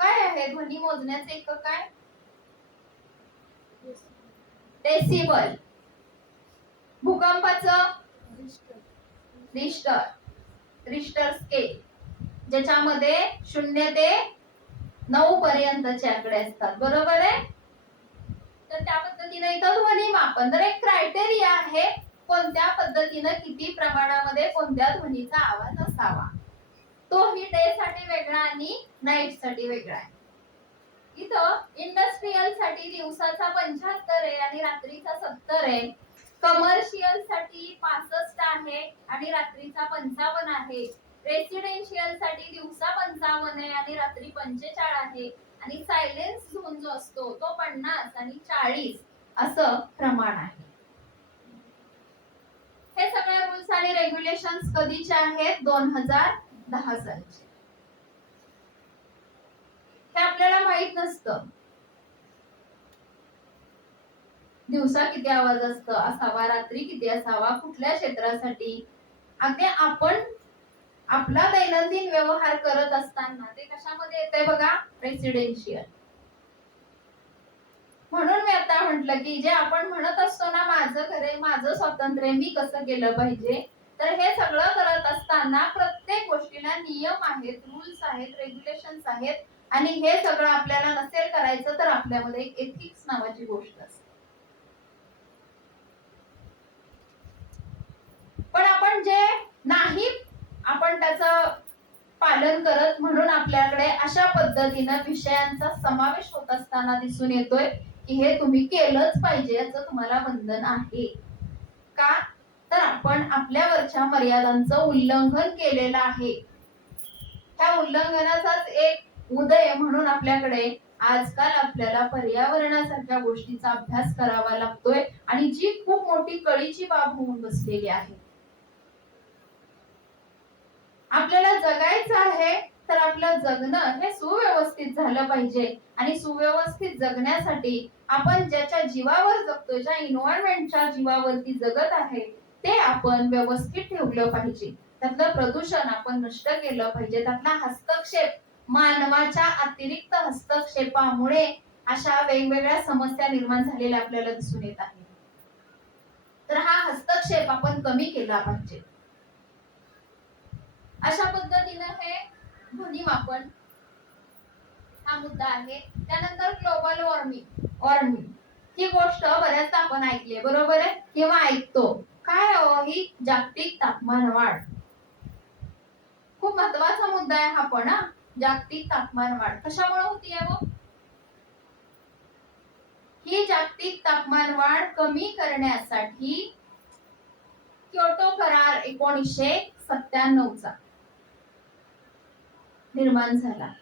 काय आहे? ध्वनी मोजण्याचे एकक काय? डेसिबल. भूकंपाचं रिश्टर, रिश्टर स्केल, ज्याच्यामध्ये 0 ते 9 पर्यंतचे आकडे असतात, बरोबर आहे. तर त्या पद्धतीने इथं ध्वनी मापन, तर एक क्रायटेरिया आहे कोणत्या पद्धतीने किती प्रमाणामध्ये कोणत्या ध्वनीचा आवाज असावा. तो ही डे साठी वेगळा आणि नाईट साठी वेगळा आहे. इथं इंडस्ट्रियल साठी दिवसाचा 75 आहे आणि रात्रीचा 70 आहे. कमर्शियल साठी 65 आहे आणि रात्रीचा 55 आहे. रेसिडेन्शियल साठी दिवसा 55 आहे आणि रात्री 45 आहे. आणि सायलेन्स झोन जो असतो तो 50 आणि 40 असं प्रमाण आहे. हे सगळे रूल्स आणि रेग्युलेशन्स कधीचे आहेत? 2010 सालचे. हे आपल्याला माहित नसतं. दिवसा किती आवाज असावा, रात्री किती असावा, कुठल्या क्षेत्रासाठी. अगदी आपण आपला दैनंदिन व्यवहार करत असताना ते कशामध्ये येतंय बघा? रेसिडेन्शियल. म्हणून मी आता म्हटलं की जे आपण म्हणत असतो ना, माझं घर आहे, माझं स्वातंत्र्य, मी कसं केलं पाहिजे, तर हे सगळं करत असताना प्रत्येक गोष्टीला नियम आहेत, रूल्स आहेत, रेग्युलेशन्स आहेत. आणि हे सगळं आपल्याला नसेल करायचं तर आपल्यामध्ये एक एथिक्स नावाची गोष्ट असते. पण आपण जे नाही आपण त्याचं पालन करत, म्हणून आपल्याकडे अशा पद्धतीनं विषयांचा समावेश होत असताना दिसून येतोय की हे तुम्ही केलंच पाहिजे, याचं तुम्हाला बंधन आहे. का? तर आपण आपल्यावरच्या मर्यादांचं उल्लंघन केलेलं आहे. त्या उल्लंघनाचाच एक उदय म्हणून आपल्याकडे आजकाल आपल्याला पर्यावरणासारख्या गोष्टीचा अभ्यास करावा लागतोय आणि जी खूप मोठी कळीची बाब होऊन बसलेली आहे. आपल्याला जगायचं आहे तर आपलं जगणं हे सुव्यवस्थित झालं पाहिजे. आणि सुव्यवस्थित जगण्यासाठी आपण ज्याच्या जीवावर जगतोय, ज्या एन्व्हायरमेंटच्या जीवावरती जगत आहे, ते आपण व्यवस्थित ठेवलं पाहिजे. त्यातलं प्रदूषण आपण नष्ट केलं पाहिजे. त्यातला हस्तक्षेप, मानवाच्या अतिरिक्त हस्तक्षेपामुळे अशा वेगवेगळ्या समस्या निर्माण झालेल्या आपल्याला दिसून येत आहेत. तर हा हस्तक्षेप आपण कमी केला पाहिजे. अशा पद्धतीने हे ध्वनी मापन हा मुद्दा आहे. त्यानंतर ग्लोबल वॉर्मिंग ही गोष्ट बऱ्याचदा आपण ऐकली, बरोबर आहे, किंवा ऐकतो. काय ही जागतिक तापमान वाढ खूप महत्वाचा मुद्दा आहे हा पण. जागतिक तापमान वाढ कशामुळे होतीये? ही जागतिक तापमान वाढ कमी करण्यासाठी क्योटो करार 1997 निर्माण झाला.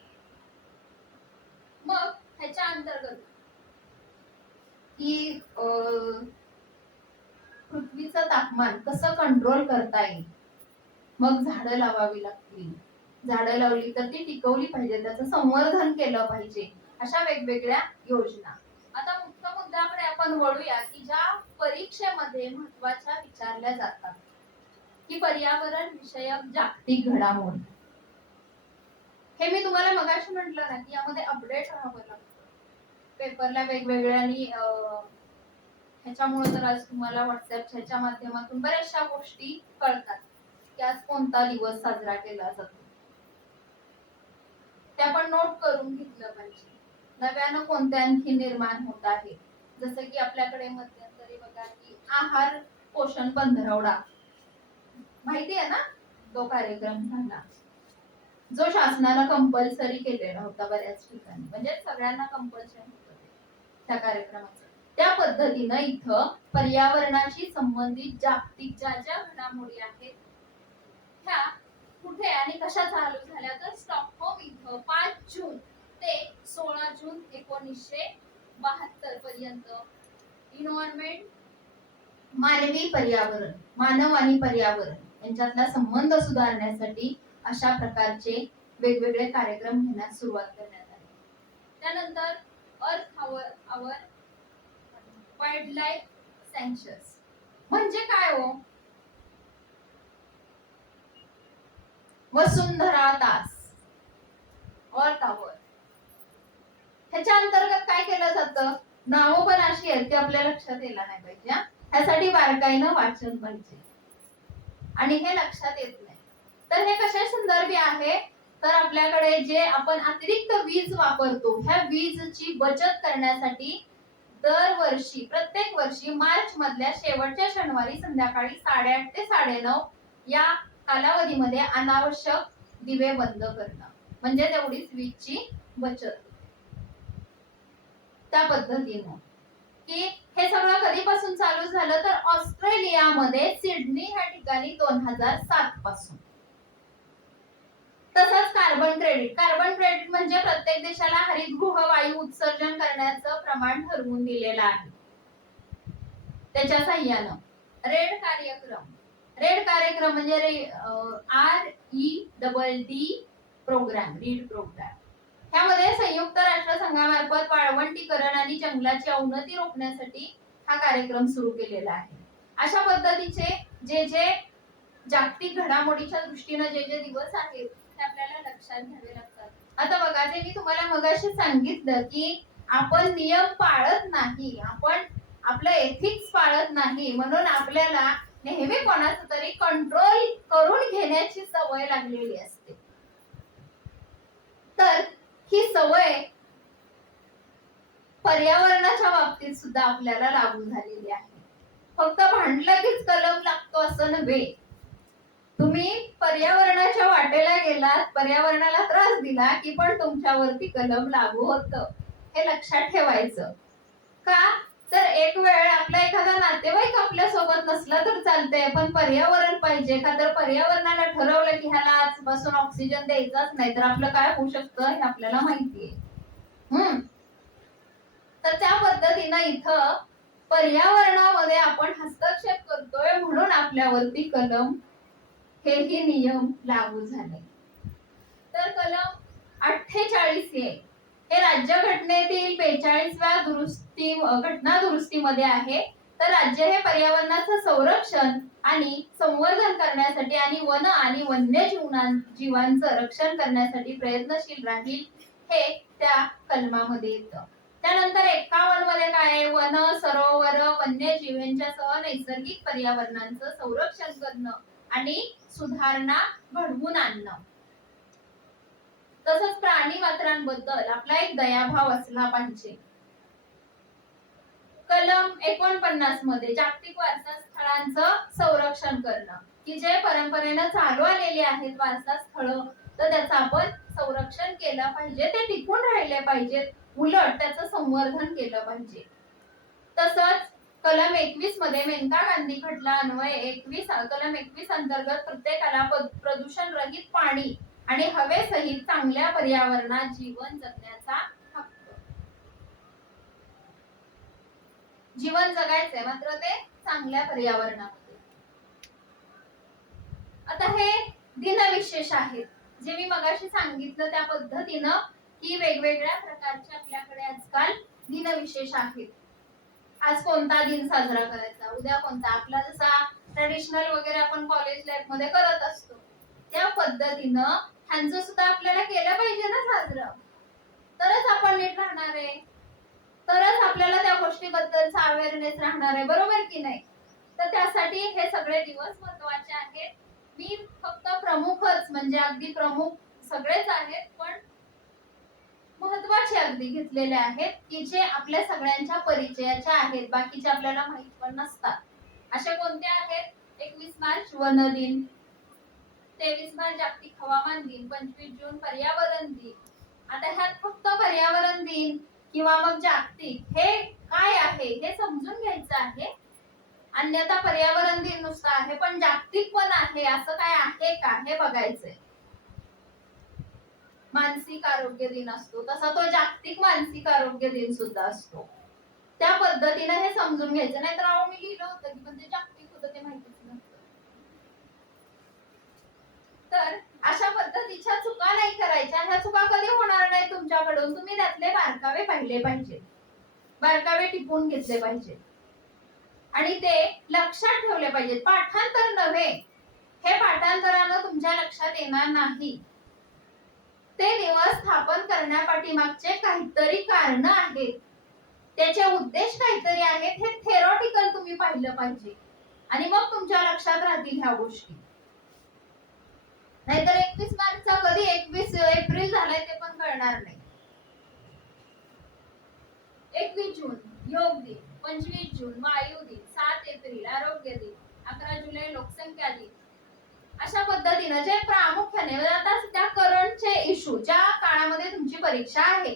मग ह्याच्या अंतर्गत की पृथ्वीचं तापमान कसं कंट्रोल करता येईल. मग झाडं लावावी लागतील, झाडं लावली तर ती टिकवली पाहिजे, त्याचं संवर्धन केलं पाहिजे, अशा वेगवेगळ्या योजना. आता मुख्य मुद्द्याकडे आपण वळूया की ज्या परीक्षेमध्ये महत्वाच्या विचारल्या जातात की पर्यावरण विषयक जागतिक घडामोडी. हे मी तुम्हाला मगाशी म्हटलं ना की यामध्ये अपडेट राहावं लागतं. पेपरला वेगवेगळ्या आणि ह्याच्यामुळे तर आज तुम्हाला व्हॉट्सअपच्या माध्यमातून बऱ्याचशा गोष्टी कळतात की आज कोणता दिवस साजरा केला जातो. ते आपण नोट करून घेतलं पाहिजे. नव्यानं कोणत्या आणखी निर्माण होत आहे, जसं की आपल्याकडे मध्यंतरी बघा की आहार पोषण पंधरवडा माहिती आहे ना, तो कार्यक्रम झाला जो शासनानं कंपल्सरी केलेला होता बऱ्याच ठिकाणी, म्हणजे सगळ्यांना कंपल्सरी होतं त्या कार्यक्रमाचं. त्या पद्धतीनं इथं पर्यावरणाशी संबंधित जागतिक ज्या ज्या घडामोडी आहेत ह्या कुठे आणि कशा चालू झाल्या तर स्टॉकहोम इथं 5 जून ते 16 जून 1972 पर्यंत इन्व्हायरमेंट मानवी पर्यावरण, मानव आणि पर्यावरण यांच्यातला संबंध सुधारण्यासाठी अशा प्रकारचे वेगवेगळे कार्यक्रम घेण्यास सुरुवात करण्यात आली. त्यानंतर अर्थ आवर वाईल्ड लाईफ सँक्चुअर्स म्हणजे काय हो? वसुंधरा तास अर्थ आवर ह्याच्या अंतर्गत काय केलं जातं? नावं पण अशी आहेत की आपल्या लक्षात यायला नाही पाहिजे. ह्यासाठी बारकाईनं वाचन पाहिजे आणि हे लक्षात येत नाही. तर हे कशा संदर्भी आहे तर आपल्याकडे जे आपण अतिरिक्त वीज वापरतो ह्या वीजची बचत करण्यासाठी दरवर्षी प्रत्येक वर्षी मार्च मधल्या शेवटच्या शनिवारी संध्याकाळी 8:30 ते 9:30 या कालावधीमध्ये अनावश्यक दिवे बंद करणं, म्हणजे तेवढीच वीजची बचत. त्या पद्धतीनं की हे सगळं कधीपासून चालू झालं तर ऑस्ट्रेलियामध्ये सिडनी ह्या ठिकाणी 2007 पासून. तसंच कार्बन क्रेडिट म्हणजे प्रत्येक देशाला हरितगृह वायू उत्सर्जन करण्याचं प्रमाण ठरवून दिलेलं आहे. त्याच्या साह्यानं रेड कार्यक्रम म्हणजे REDD प्रोग्राम, रीड प्रोग्राम. ह्यामध्ये संयुक्त राष्ट्र संघामार्फत वाळवंटीकरण आणि जंगलाची अवनती रोखण्यासाठी हा कार्यक्रम सुरू केलेला आहे. अशा पद्धतीचे जे जे जागतिक घडामोडीच्या दृष्टीने जे जे दिवस आहेत ते आपल्याला लक्षात घ्यावे लागतात. आता बघा, जे मी तुम्हाला मगाशी सांगितलं की आपण नियम पाळत नाही, आपण आपलं एथिक्स पाळत नाही, म्हणून आपल्याला नेहमी कोणाचं तरी कंट्रोल करून घेण्याची सवय लागलेली असते. तर ही सवय पर्यावरणाच्या बाबतीत सुद्धा आपल्याला लागू झालेली आहे. फक्त भांडलं कीच कलम लागतो असं नव्हे. तुम्ही पर्यावरणाच्या वाटेला गेलात, पर्यावरणाला त्रास दिला की पण तुमच्यावरती कलम लागू होतं. हे लक्षात ठेवायचं. का तर एक वेळ आपला एखादा नातेवाईक आपल्या सोबत नसला तर चालतंय, पण पर्यावरण पाहिजे. का तर पर्यावरणाला ठरवलं की ह्याला आजपासून ऑक्सिजन द्यायचाच नाही तर आपलं काय होऊ शकतं हे आपल्याला माहितीये. तर त्या पद्धतीनं इथं पर्यावरणामध्ये आपण हस्तक्षेप करतोय म्हणून आपल्यावरती कलम हेही नियम लागू झाले. तर कलम 48A हे राज्यघटनेतील 42व्या घटना दुरुस्तीमध्ये आहे. तर राज्य हे पर्यावरणाचं संरक्षण आणि संवर्धन करण्यासाठी आणि वन आणि वन्यजीवांचं रक्षण करण्यासाठी प्रयत्नशील राहील हे त्या कलमामध्ये येतं. त्यानंतर 51 मध्ये काय आहे? वन, सरोवर, वन्यजीव यांच्यासह नैसर्गिक पर्यावरणाचं संरक्षण करणं आणि सुधारणा घडवून आणणं. तसंच प्राणी मात्रांबद्दल आपला एक दयाभाव असला पाहिजे. कलम 49 मध्ये जागतिक वारसा स्थळांचं संरक्षण करणं, की जे परंपरेनं चालू आलेली आहेत वारसा स्थळं, तर त्याचं आपण संरक्षण केलं पाहिजे, ते टिकून राहिले पाहिजेत, उलट त्याचं संवर्धन केलं पाहिजे. तसंच कलम 21 मध्ये मेनका गांधी खटला अन्वये कलम 21 अंतर्गत प्रत्येकाला प्रदूषण रहित पाणी आणि हवेसहित चांगल्या पर्यावरणात जीवन जगण्याचा हक्क. जीवन जगायचंय मात्र ते चांगल्या पर्यावरणामध्ये. आता हे दिनविशेष आहेत जे मी मगाशी सांगितलं त्या पद्धतीनं की वेगवेगळ्या प्रकारचे आपल्याकडे आजकाल दिनविशेष आहेत. आज कोणता दिन साजरा करायचा, उद्या कोणता, आपला जसा ट्रेडिशनल वगैरे आपण कॉलेज लाईफ मध्ये करत असतो त्या पद्धतीनं ह्यांचं सुद्धा आपल्याला केलं पाहिजे ना साजरं, तरच आपण नीट राहणार आहे, तरच आपल्याला त्या गोष्टीबद्दलचा अवेअरनेस राहणार आहे, बरोबर की नाही. तर त्यासाठी हे सगळे दिवस महत्वाचे आहेत. मी फक्त प्रमुखच म्हणजे अगदी प्रमुख सगळेच आहेत पण महत्वाचे अगदी घेतलेले आहेत की जे आपल्या सगळ्यांच्या परिचयाचे आहेत, बाकीचे आपल्याला माहित पण नसतात. असे कोणते आहेत? 21 मार्च वन दिन, 23 मार्च जागतिक हवामान दिन, 25 जून पर्यावरण दिन. आता ह्यात फक्त पर्यावरण दिन किंवा मग जागतिक हे काय आहे हे समजून घ्यायचं आहे. अन्यथा पर्यावरण दिन नुसतं आहे पण जागतिक पण आहे असं काय आहे का हे बघायचंय. मानसिक आरोग्य दिन असतो तसा तो जागतिक मानसिक आरोग्य दिन सुद्धा असतो. त्या पद्धतीने हे समजून घ्यायचं. नाहीतर अहो मी लिहिलं होतं की पण ते जागतिक होतं ते माहितीच नसतं. तर अशा पद्धतीच्या चुका नाही करायच्या. ह्या चुका कधी होणार नाही तुमच्याकडून. तुम्ही त्यातले बारकावे पाहिले पाहिजे, बारकावे टिपून घेतले पाहिजे आणि ते लक्षात ठेवले पाहिजेत. पाठांतर नव्हे, हे पाठांतरानं तुमच्या लक्षात येणार नाही. ते दिवस स्थापन करण्यापाठीमागचे काहीतरी कारण आहेत, त्याचे उद्देश काहीतरी आहेत, हे थेरॉटिकल तुम्ही पाहिलं पाहिजे आणि मग तुमच्या लक्षात राहतील ह्या गोष्टी. नाहीतर 21 मार्चचा कधी 21 एप्रिल झालाय ते पण कळणार नाही. 21 जून योग दिन, 25 जून वायू दिन, 7 एप्रिल आरोग्य दिन, 11 जुलै लोकसंख्या दिन. अशा पद्धतीने जे प्रामुख्याने आता त्या करंटचे इश्यू ज्या काळामध्ये तुमची परीक्षा आहे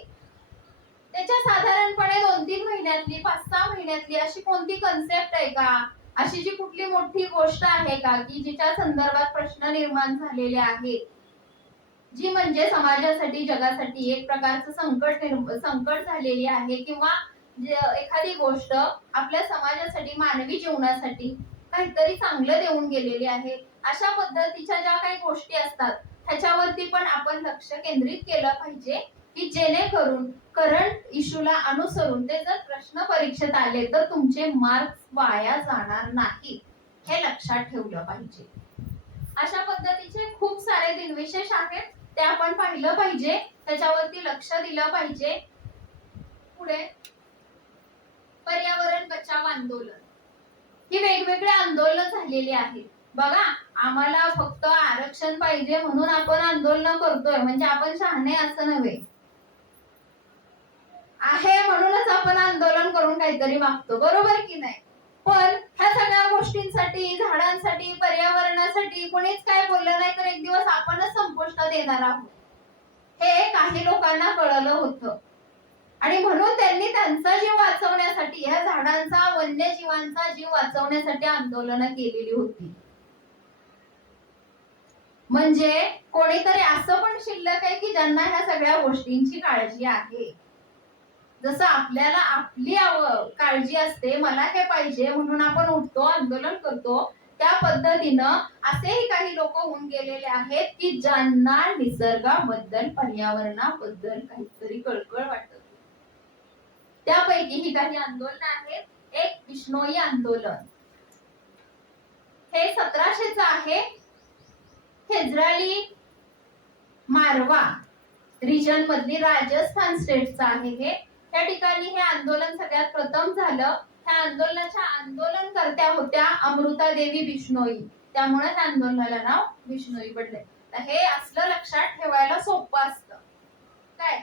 त्याच्या साधारणपणे 2-3 महिन्यातली 5-6 महिन्यातली अशी कोणती कन्सेप्ट आहे का, अशी जी कुठली मोठी गोष्ट आहे का की जिच्या संदर्भात प्रश्न निर्माण झालेले आहेत, जी म्हणजे समाजासाठी जगासाठी एक प्रकारचं संकट झालेली आहे किंवा एखादी गोष्ट आपल्या समाजासाठी मानवी जीवनासाठी काहीतरी चांगलं देऊन गेलेली आहे. अशा पद्धतीच्या ज्या काही गोष्टी असतात ह्याच्यावरती पण आपण लक्ष केंद्रित केलं पाहिजे की जेणेकरून करंट इश्यूला अनुसरून ते जर प्रश्न परीक्षेत आले तर तुमचे मार्क्स वाया जाणार नाहीत, हे लक्षात ठेवलं पाहिजे. अशा पद्धतीचे खूप सारे दिनविशेष आहेत, ते आपण पाहिलं पाहिजे, त्याच्यावरती लक्ष दिलं पाहिजे. पुढे पर्यावरण बचाव आंदोलन, ही वेगवेगळे आंदोलन झालेली आहेत. बघा, आम्हाला फक्त आरक्षण पाहिजे म्हणून आपण आंदोलन करतोय म्हणजे आपण शहाणे असं नव्हे, आहे म्हणूनच आपण आंदोलन करून काहीतरी मागतो, बरोबर की नाही. पण ह्या सगळ्या गोष्टींसाठी, झाडांसाठी, पर्यावरणासाठी कोणीच काय बोललं नाही तर एक दिवस आपणच संपुष्टात येणार आहोत, हे काही लोकांना कळलं होतं आणि म्हणून त्यांनी त्यांचा जीव वाचवण्यासाठी, ह्या झाडांचा, वन्यजीवांचा जीव वाचवण्यासाठी आंदोलनं केलेली होती. म्हणजे कोणीतरी असं पण शिल्लक आहे की ज्यांना ह्या सगळ्या गोष्टींची काळजी आहे. जसं आपल्याला आपली काळजी असते, मला हे पाहिजे म्हणून आपण उठतो, आंदोलन करतो, त्या पद्धतीनं असेही काही लोक होऊन गेलेले आहेत की ज्यांना निसर्गाबद्दल, पर्यावरणाबद्दल काहीतरी कळकळ वाटत. त्यापैकी ही काही आंदोलन आहेत. एक बिश्नोई आंदोलन, हे 1700चं आहे. खेजराली मारवा रिजन मधली राजस्थान स्टेटचं आहे हे. त्या ठिकाणी हे आंदोलन सगळ्यात प्रथम झालं. त्या आंदोलनाच्या आंदोलनकर्त्या होत्या अमृता देवी बिश्नोई, त्यामुळे त्या आंदोलनाला नाव बिश्नोई पडले. तर हे असलं लक्षात ठेवायला सोपं असतं काय.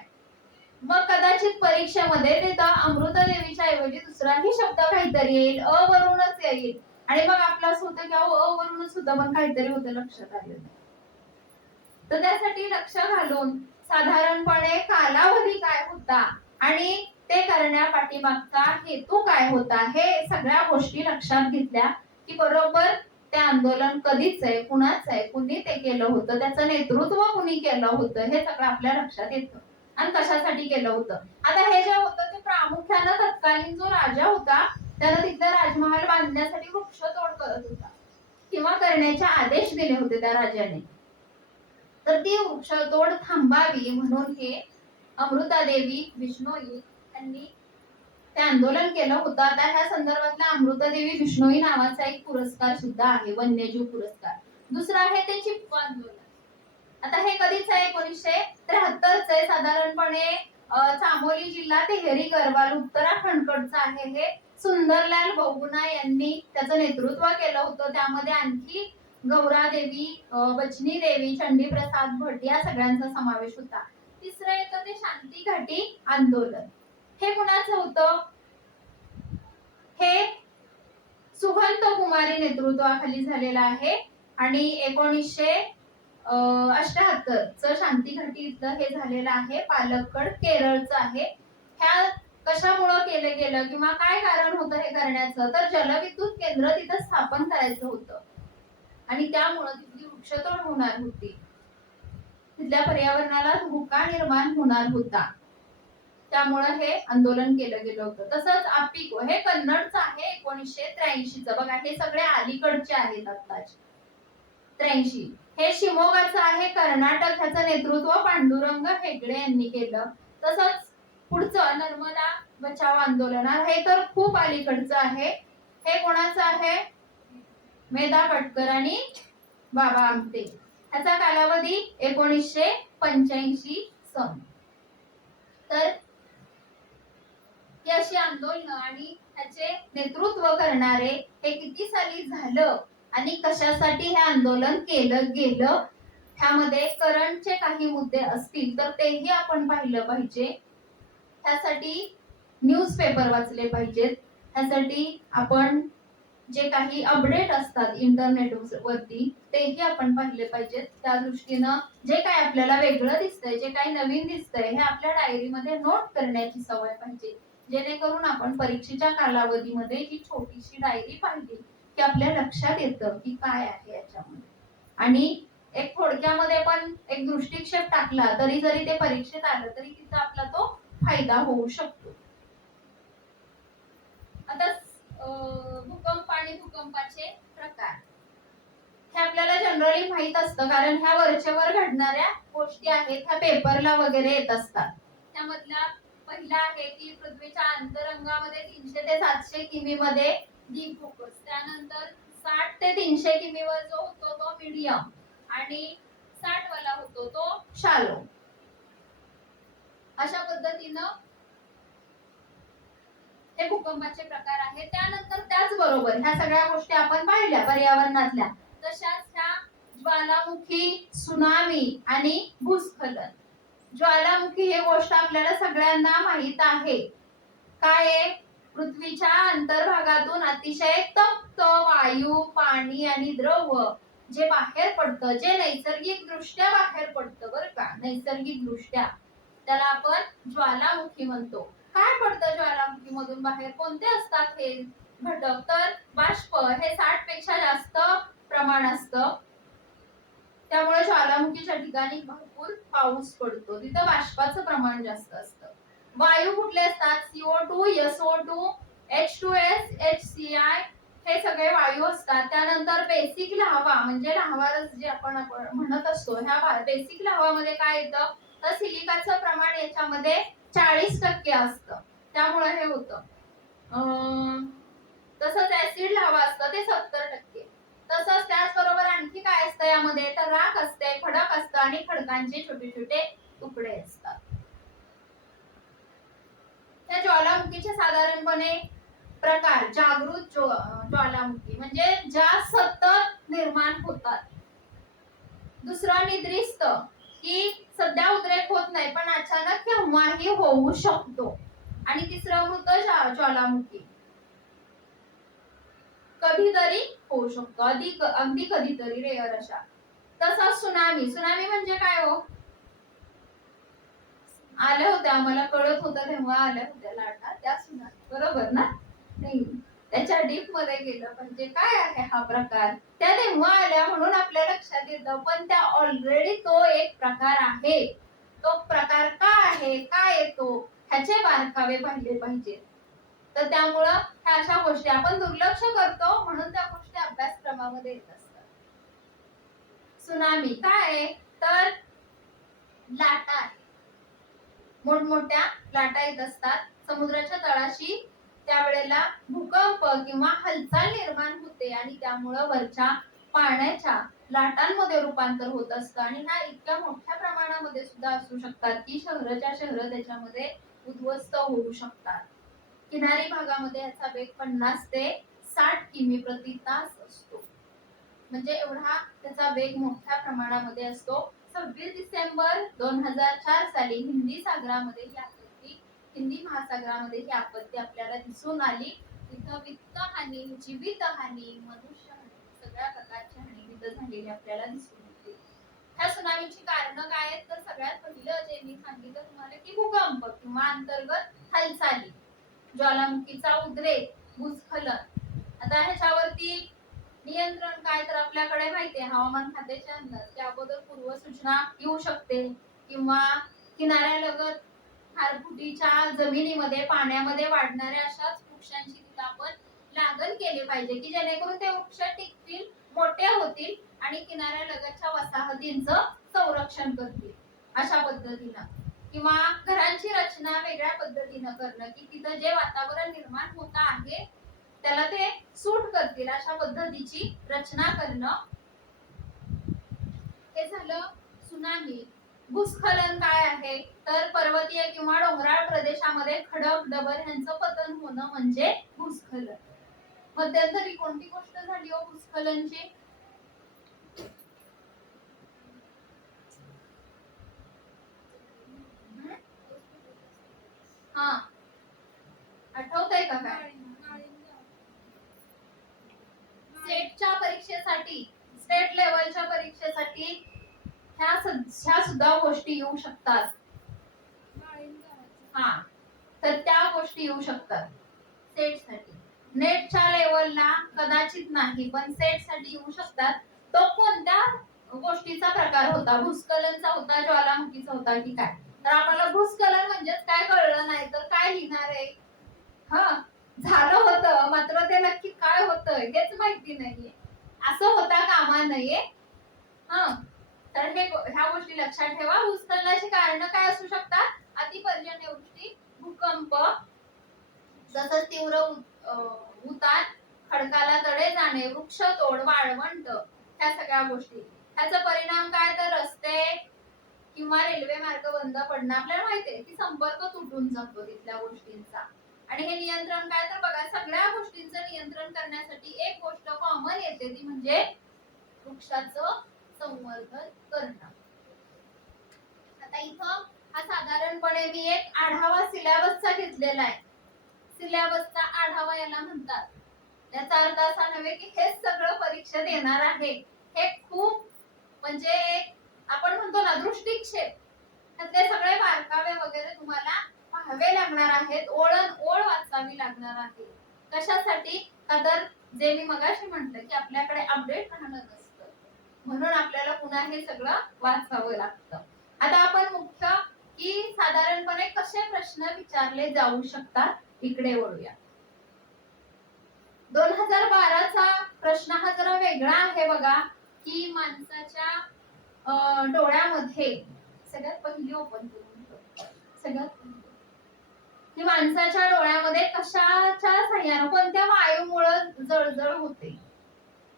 मग कदाचित परीक्षेमध्ये ते अमृता देवीच्या ऐवजी दुसराही शब्द काहीतरी येईल, अ वरूनच येईल आणि मग आपलं असं होतं की अ वरूनच सुद्धा पण काहीतरी होतं, लक्षात आलं. तर त्यासाठी लक्ष घालून साधारणपणे कालावधी काय होता आणि ते करण्यापाठीमागचा हेतू काय होता, हे सगळ्या गोष्टी लक्षात घेतल्या की बरोबर ते आंदोलन कधीच आहे, कुणाच आहे, कुणी ते केलं होतं, त्याचं नेतृत्व कुणी केलं होतं, हे सगळं आपल्या लक्षात येतं आणि कशासाठी केलं होतं. आता हे जे होतं ते प्रामुख्यानं तत्कालीन जो राजा होता त्यानं तिथलं राजमहाल बांधण्यासाठी वृक्षतोड करत होता किंवा करण्याचे आदेश दिले होते त्या राजाने. तर ती वृक्षतोड थांबावी म्हणून हे अमृतादेवी बिश्नोई यांनी ते आंदोलन केलं होतं. आता ह्या संदर्भातला अमृतादेवी बिश्नोई नावाचा एक पुरस्कार सुद्धा आहे, वन्यजीव पुरस्कार. दुसरा आहे ते चिपको आंदोलन. आता हे कधीच आहे, 1973 आहे साधारणपणे. चामोली जिल्हा तेहरी गरवाल उत्तराखंडकडचं आहे. हे सुंदरलाल बहुगुणा यांनी त्याचं नेतृत्व केलं होतं. त्यामध्ये आणखी गौरादेवी, बचनी देवी, चंडीप्रसाद भट या सगळ्यांचा समावेश होता. तिसरं येतं ते शांती घाटी आंदोलन. हे कुणाचं होतं? हे सुगंध कुमारी नेतृत्वाखाली झालेलं आहे आणि 1978 च शांती घाटी इथलं हे झालेलं आहे. पालक्कड केरळचं आहे. ह्या कशामुळं केलं गेलं किंवा काय कारण होतं हे करण्याचं, तर जलविद्युत केंद्र तिथं स्थापन करायचं होतं आणि त्यामुळं तिथली वृक्षतोड होणार होती, तिथल्या पर्यावरणाला धोका निर्माण होणार होता, त्यामुळे हे आंदोलन केलं गेलं होतं. तसंच आपिको हे कन्नडचं आहे 1983 च. बघा हे सगळे अलीकडचे आहेत आत्ताचे. 83 हे शिमोगाचं आहे कर्नाटक. ह्याचं नेतृत्व पांडुरंग हेगडे यांनी केलं. तसंच पुढचं नर्मदा बचाव आंदोलन हे तर खूप अलीकडचं आहे. हे कोणाचं आहे? मेधा पटकर आणि बाबा आमटे. ह्याचा कालावधी 1985 सन. तर ही अशी आंदोलन आणि ह्याचे नेतृत्व करणारे हे किती साली झालं आणि कशासाठी हे आंदोलन केलं गेलं, ह्यामध्ये करंटचे काही मुद्दे असतील तर तेही आपण पाहिलं पाहिजे. ह्यासाठी न्यूजपेपर वाचले पाहिजेत. ह्यासाठी आपण जे काही अपडेट असतात इंटरनेट वरती तेही आपण पाहिले पाहिजेत. त्या दृष्टीनं जे काही आपल्याला वेगळं दिसतंय, जे काही नवीन दिसतंय, हे आपल्या डायरीमध्ये नोट करण्याची सवय पाहिजे, जेणेकरून आपण परीक्षेच्या कालावधीमध्ये ही छोटीशी डायरी पाहिली की आपल्या लक्षात येतं की काय आहे याच्यामध्ये, आणि एक थोडक्यामध्ये पण एक दृष्टिक्षेप टाकला तरी जरी ते परीक्षेत आलं तरी तिचा आपला तो फायदा होऊ शकतो. आता भूकंप आणि भूकंपाचे प्रकार हे आपल्याला जनरली माहित असतं, कारण ह्या वरचेवर घडणाऱ्या गोष्टी आहेत ह्या पेपरला वगैरे येत असतात. त्यामधला पहिला आहे की पृथ्वीच्या अंतरंगामध्ये 300 ते 700 किमी मध्ये डीप फोकस, त्यानंतर 60 ते 300 किमी वर जो होतो तो मीडियम आणि 60 वाला होतो तो शालो. अशा पद्धतीनं हे भूकंपाचे प्रकार आहेत. त्यानंतर त्याचबरोबर ह्या सगळ्या गोष्टी आपण पाहिल्या पर्यावरणातल्या, तशाच ह्या ज्वालामुखी, सुनामी आणि भूस्खलन. ज्वालामुखी ही गोष्ट आपल्याला सगळ्यांना माहित आहे. काय आहे? पृथ्वीच्या अंतर्भागातून अतिशय तप्त वायू, पाणी आणि द्रव जे बाहेर पडतं, जे नैसर्गिक दृष्ट्या बाहेर पडतं बरं का, नैसर्गिक दृष्ट्या, त्याला आपण ज्वालामुखी म्हणतो. काय पडतं ज्वालामुखी मधून बाहेर? कोणते असतात हे घटक? तर बाष्प हे 60 पेक्षा जास्त प्रमाण असतं, त्यामुळे ज्वालामुखीच्या ठिकाणी भरपूर पाऊस पडतो, तिथं बाष्पाचं प्रमाण जास्त असतं. वायू कुठले असतात? CO2, SO2, H2S, HCl हे सगळे वायू असतात. त्यानंतर बेसिक लाव्हा म्हणजे लाव्हारस जे आपण म्हणत असतो, ह्या बेसिक लाव्हामध्ये काय येतं तर सिलिकाचं प्रमाण याच्यामध्ये 40% असतं, त्यामुळे हे होतं. तसंच ऍसिड लाव्हा असतं ते 70%. तसंच त्याचबरोबर आणखी काय असतं यामध्ये तर राख असते, खडक असतं आणि खडकांचे छोटे छोटे तुकडे असतात. त्या ज्वालामुखीचे साधारणपणे प्रकार: जागृत ज्वालामुखी म्हणजे ज्या सतत निर्माण होतात. दुसरा निद्रिस्त की सध्या उद्रेक होत नाही पण अचानक केव्हाही होऊ शकतो. आणि तिसरं मृत ज्वालामुखी, कधीतरी होऊ शकतो, अगदी कधीतरी, रेअर अशा. तसा सुनामी. सुनामी म्हणजे काय हो? आल्या होत्या, आम्हाला कळत होतं तेव्हा आल्या होत्या लाटा, त्या सुना, बरोबर ना? नाही, त्याच्या डीप मध्ये गेलं म्हणजे काय आहे हा प्रकार, त्या तेव्हा आल्या म्हणून आपल्या लक्षात येतं, पण त्या ऑलरेडी तो एक प्रकार आहे. तो प्रकार का आहे, काय येतो, ह्याचे बारकावे पाहिले पाहिजे. तर त्यामुळं ह्या अशा गोष्टी आपण दुर्लक्ष करतो, म्हणून त्या गोष्टी अभ्यासक्रमामध्ये येत असतात. सुनामी काय आहे, तर लाटा आहे, मोठमोठ्या लाटा येत असतात समुद्राच्या तळाशी, त्यावेळेला भूकंप किंवा हालचाल निर्माण होते आणि त्यामुळं वरच्या पाण्याच्या लाटांमध्ये रूपांतर होत असतं. आणि ह्या इतक्या मोठ्या प्रमाणामध्ये सुद्धा असू शकतात की शहराच्या शहर त्याच्यामध्ये उद्ध्वस्त होऊ शकतात. किनारी भागामध्ये याचा वेग 50 ते 60 किमी प्रति तास असतो, म्हणजे एवढा त्याचा वेग मोठ्या प्रमाणामध्ये असतो. 26 डिसेंबर 2004 साली हिंदी महासागरामध्ये ही आपत्ती आपल्याला दिसून आली. तिथं वित्तहानी, जीवितहानी, मनुष्यहानी, सगळ्या प्रकारची हानी तिथं झालेली आपल्याला दिसून येते. ह्या सुनामीची कारणं काय आहेत, तर सगळ्यात पहिलं जे मी सांगितलं तुम्हाला की भूकंप किंवा अंतर्गत हालचाली, ज्वालामुखीचा उद्रेक, भूस्खलन. आता ह्याच्यावरती नियंत्रण काय, तर आपल्याकडे माहिती आहे हवामान खात्याचे अंदाज, त्या अगोदर पूर्वसूचना येऊ शकते किंवा किनाऱ्यालगत खारफुटीच्या जमिनीमध्ये पाण्यामध्ये वाढणाऱ्या अशाच वृक्षांची तिथं आपण लागण केली पाहिजे की जेणेकरून ते वृक्ष टिकतील, मोठे होतील आणि किनाऱ्यालगतच्या वसाहतींचं संरक्षण करतील अशा पद्धतीनं. किंवा घरांची रचना वेगळ्या पद्धतीनं करणं की तिथं जे वातावरण निर्माण होत आहे त्याला ते सूट करतील अशा पद्धतीची रचना करणं, हे झालं सुनामी. भूस्खलन काय आहे, तर पर्वतीय किंवा डोंगराळ प्रदेशामध्ये खडक डबर यांचं पतन होणं म्हणजे भूस्खलन. मध्यंतरी कोणती गोष्ट झाली हो भूस्खलनची, हा आठवतंय का काय? स्टेटच्या परीक्षेसाठी, स्टेट लेवलच्या परीक्षेसाठी ह्या सुद्धा गोष्टी येऊ शकतात. हा, तर त्या गोष्टी येऊ शकतात सेटसाठी. नेटच्या लेवलला कदाचित नाही, पण सेटसाठी येऊ शकतात. तो कोणत्या गोष्टीचा प्रकार होता, भूस्खलनचा होता, ज्वालामुखीचा होता की काय? तर आपल्याला भूस्खलन म्हणजेच काय कळलं नाही तर काय लिहिणार आहे, हा झालं होतं मात्र ते नक्की काय होतं हेच माहिती नाहीये, असं होता कामा नये. हा, तर ह्या गोष्टी लक्षात ठेवा. भूस्खलनाची कारण काय असू शकतात, अतिपर्जन्यवृष्टी, भूकंप, तसंच तीव्र उतार, खडकाला तडे जाणे, वृक्षतोड, वाळवंट, ह्या सगळ्या गोष्टी. ह्याचा परिणाम काय, तर रस्ते किंवा रेल्वे मार्ग बंद पडणं. आपल्याला माहितीये की संपर्क तुटून जातो तिथल्या गोष्टींचा. आणि हे नियंत्रण काय, तर बघा सगळ्या गोष्टींचं नियंत्रण करण्यासाठी एक गोष्ट कॉमन येते ती म्हणजे वृक्षाचं संवर्धन करणं. आता इथं हा साधारणपणे मी एक आढावा सिलेबसचा घेतलेला आहे. सिलेबसचा आढावा याला म्हणतात. याचा अर्थ असा नव्हे की हे सगळं परीक्षेत येणार आहे, हे खूप म्हणजे आपण म्हणतो ना दृष्टिक्षेप, त्यातले सगळे बारकावे वगैरे तुम्हाला पाहावे लागणार आहेत, ओळण ओळ वाचावी लागणार आहे. कशासाठी, का तर जे मी मगाशी म्हटलं की आपल्याकडे अपडेट राहणं नसतं, म्हणून आपल्याला पुन्हा हे सगळं वाचावं लागतं. आता आपण मुख्य की साधारणपणे कसे प्रश्न विचारले जाऊ शकतात इकडे वळूया. 2012 चा प्रश्न हा जरा वेगळा आहे बघा, की माणसाच्या डोळ्यामध्ये सगळ्यात पहिली ओपन करून सगळ्यात की माणसाच्या डोळ्यामध्ये कशाच्या साह्याने कोणत्या वायूमुळे जळजळ होते,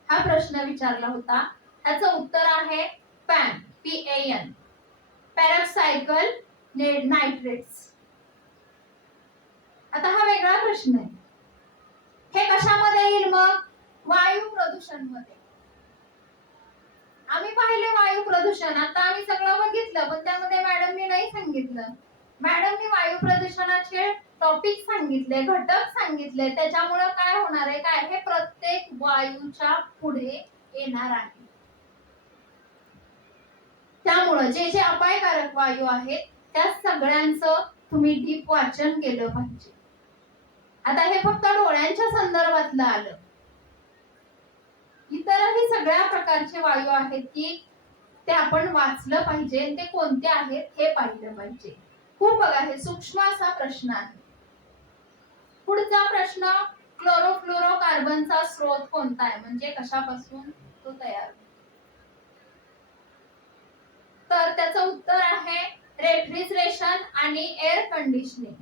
हा प्रश्न विचारला होता. त्याचं उत्तर आहे पॅन, PAN, पॅराक्सायकल नायट्रेट्स. आता हा वेगळा प्रश्न आहे. हे कशामध्ये येईल मग, वायू प्रदूषण मध्ये. आम्ही पाहिले वायू प्रदूषण, आता आम्ही सगळं बघितलं पण त्यामध्ये मॅडमने नाही सांगितलं. मॅडमने वायू प्रदूषणाचे टॉपिक सांगितले, घटक सांगितले, त्याच्यामुळे काय होणार आहे, काय हे प्रत्येक वायूच्या पुढे येणार आहे. त्यामुळे जे जे अपायकारक वायू आहेत त्या सगळ्यांचं तुम्ही डीप वाचन केलं पाहिजे. आता हे फक्त डोळ्यांच्या संदर्भातलं आलं. इतरही सगळ्या प्रकारचे वायू आहेत की ते आपण वाचलं पाहिजे. ते कोणते आहेत हे पाहिलं पाहिजे. खूप बघा, हे सूक्ष्म असा प्रश्न आहे. पुढचा प्रश्न, क्लोरोफ्लोरोकार्बनचा स्रोत कोणता आहे, म्हणजे कशापासून तो तयार होतो? तर त्याचं उत्तर आहे रेफ्रिजरेशन आणि एअर कंडिशनिंग.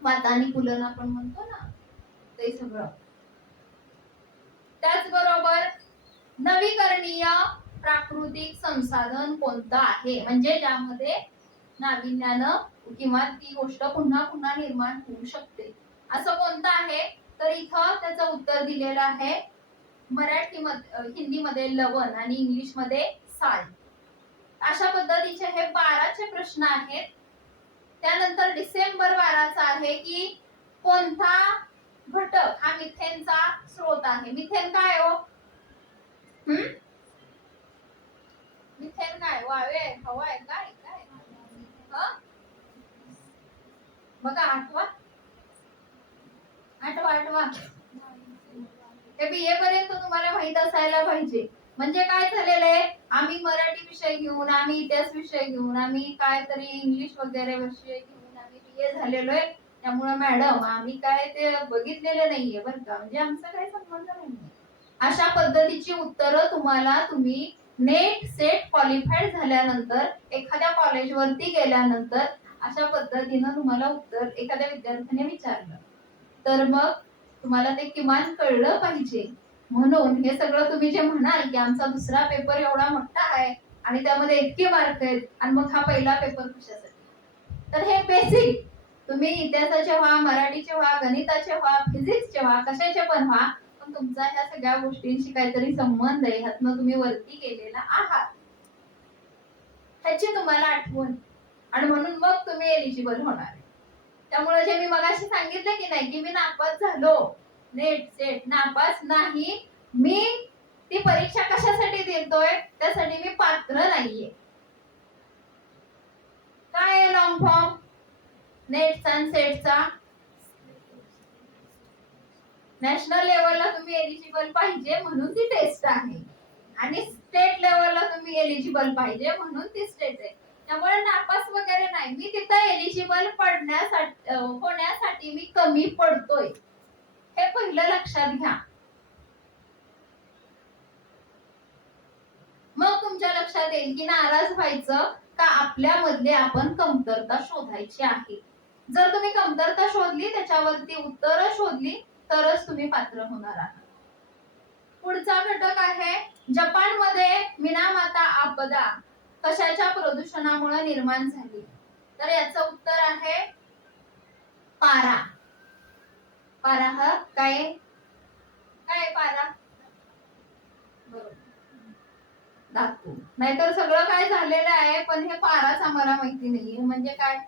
वातानुकूलन आपण म्हणतो ना, ते सगळं. त्याचबरोबर नवीकरणीय प्राकृतिक संसाधन कोणतं आहे, म्हणजे ज्यामध्ये नाविन्यानं किंवा ती गोष्ट पुन्हा पुन्हा निर्माण होऊ शकते, असं कोणतं आहे? तर इथं त्याचं उत्तर दिलेलं आहे हिंदीमध्ये लवण आणि इंग्लिश मध्ये साल्ट. अशा पद्धतीचे हे 12चे प्रश्न आहेत. त्यानंतर डिसेंबर 12चा आहे की कोणता घटक हा मिथेनचा स्रोत आहे. मिथेन काय हो? मिथेन काय? वावे, हवा आहे, काय काय? बघा, आठवा आठवा आठवा. हे बीए पर्यंत तुम्हाला माहित असायला पाहिजे. म्हणजे काय झालेलं आहे, आम्ही मराठी विषय घेऊन, आम्ही इतिहास विषय घेऊन, आम्ही काय तरी इंग्लिश वगैरे विषय घेऊन आम्ही बीए झालेलो आहे. त्यामुळे मॅडम आम्ही काय ते बघितलेलं नाहीये बरं का, म्हणजे आमचा काही संबंध नाहीये. अशा पद्धतीची उत्तरं तुम्ही नेट सेट क्वालिफाईड झाल्यानंतर एखाद्या कॉलेजवरती गेल्यानंतर अशा पद्धतीनं तुम्हाला उत्तर एखाद्या विद्यार्थ्याने विचारलं तर मग तुम्हाला ते किमान कळलं पाहिजे. म्हणून हे सगळं तुम्ही जे म्हणाल की आमचा दुसरा पेपर एवढा मोठा आहे आणि त्यामध्ये इतके मार्क आहेत आणि मग हा पहिला पेपर कशासाठी, तर हे बेसिक तुम्ही इतिहासाचे व्हा, मराठीचे व्हा, गणिताचे व्हा, फिजिक्सचे व्हा, कशाचे पण व्हा, पण तुमचा ह्या सगळ्या गोष्टींशी काहीतरी संबंध आहे, ह्यातनं तुम्ही वरती गेलेला आहात, ह्याची तुम्हाला आठवण, आणि म्हणून मग तुम्ही एलिजिबल होणार. त्यामुळे जे मी मगाशी सांगितलं की नाही की मी नापास झालो, नेट सेट नापास नाही, मी ती परीक्षा कशासाठी देतोय, त्यासाठी मी पात्र नाहीये. काय आहे लॉंग फॉर्म नेटचा आणि सेटचा? नॅशनल लेवलला तुम्ही एलिजिबल पाहिजे म्हणून ती टेस्ट आहे, आणि स्टेट लेवलला तुम्ही एलिजिबल पाहिजे म्हणून ती स्टेट आहे. त्यामुळे नापास वगैरे नाही, मी तिथं एलिजिबल होण्यासाठी मी कमी पडतोय, हे पहिलं लक्षात घ्या. मग तुमच्या लक्षात येईल की नाराज व्हायचं का आपल्यामधले आपण कमतरता शोधायची आहे. जर तुम्ही कमतरता शोधली, त्याच्यावरती उत्तरं शोधली, तरच तुम्ही पात्र होणार आहात. पुढचा घटक आहे जपानमध्ये मिनामाता आपदा कशाच्या प्रदूषणामुळे निर्माण झाली, तर याचं उत्तर आहे पारा. पारा हा काय काय पारा? बरोबर, धातू. नाहीतर सगळं काय झालेलं आहे, पण हे पाराच आम्हाला माहिती नाहीये म्हणजे काय.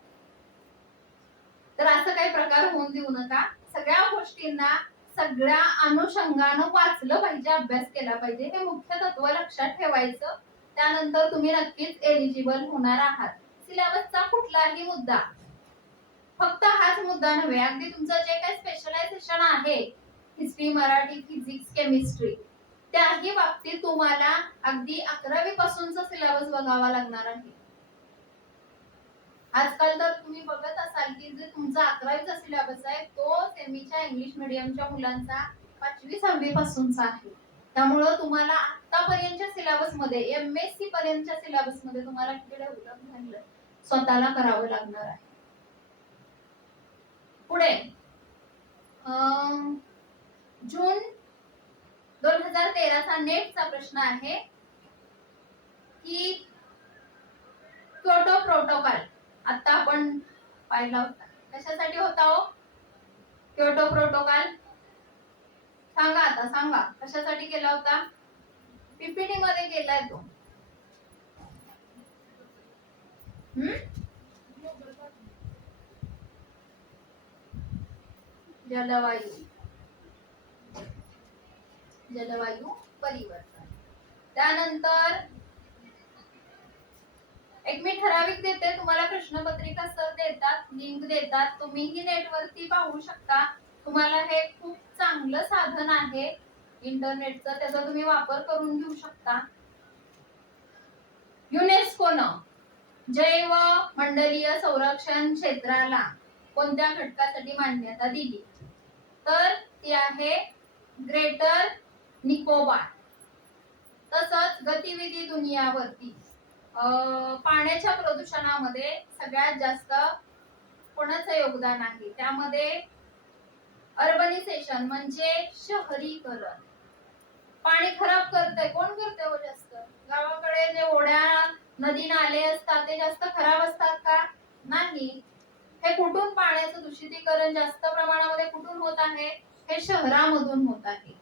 तर असं काही प्रकार होऊन देऊ नका. सगळ्या गोष्टींना सगळ्या अनुषंगानं वाचलं पाहिजे, अभ्यास केला पाहिजे, हे मुख्य तत्व लक्षात ठेवायचं. त्यानंतर तुम्ही नक्कीच एलिजिबल होणार आहात. सिलेबसचा कुठलाही मुद्दा, फक्त हाच मुद्दा नव्हे, अगदी तुमचं जे काही स्पेशलायझेशन आहे हिस्ट्री, मराठी, फिजिक्स, केमिस्ट्री, त्याही बाबतीत तुम्हाला अगदी 11वी पासूनचा सिलेबस बघावा लागणार आहे. आजकाल तर तुम्ही बघत असाल की जे तुमचा 11वीचा सिलेबस आहे तो सेमीच्या इंग्लिश मीडियमच्या मुलांचा 5वी 6वी पासूनचा आहे. त्यामुळे तुम्हाला आतापर्यंतच्या सिलेबस मध्ये, एमएससी पर्यंतच्या सिलेबस मध्ये तुम्हाला किती डेव्हलप झालं स्वतःला करावं लागणार आहे. पुढे जून 2013 चा नेटचा प्रश्न आहे की क्योटो प्रोटोकॉल आता आपण पाहिला होता, कशासाठी होता हो क्योटो प्रोटोकॉल? सांगा, आता सांगा कशासाठी केला होता? पीपीटी मध्ये केलाय तो. जलवायू परिवर्तन. त्यानंतर एक मी ठराविक देते, तुम्हाला प्रश्नपत्रिका सर देतात, लिंक देतात, तुम्हीही नेटवरती पाहू शकता. तुम्हाला हे खूप चांगलं साधन आहे इंटरनेटचं, त्याचा तुम्ही वापर करून घेऊ शकता. युनेस्कोनं जैव मंडलीय संरक्षण क्षेत्राला कोणत्या घटकासाठी मान्यता दिली? तर ती आहे ग्रेटर निकोबार. तसंच गतिविधी दुनियावरती पाण्याच्या प्रदूषणामध्ये सगळ्यात जास्त कोणाचं योगदान आहे? त्यामध्ये अर्बनायझेशन म्हणजे शहरीकरण. पाणी खराब करतंय कोण? करतंय हो जास्त? गावाकडे जे ओढ्या नदी नाले असतात ते जास्त खराब असतात का? नाही. हे कुठून पाण्याचं दूषितीकरण जास्त प्रमाणामध्ये कुठून होत आहे? हे शहरामधून होत आहे.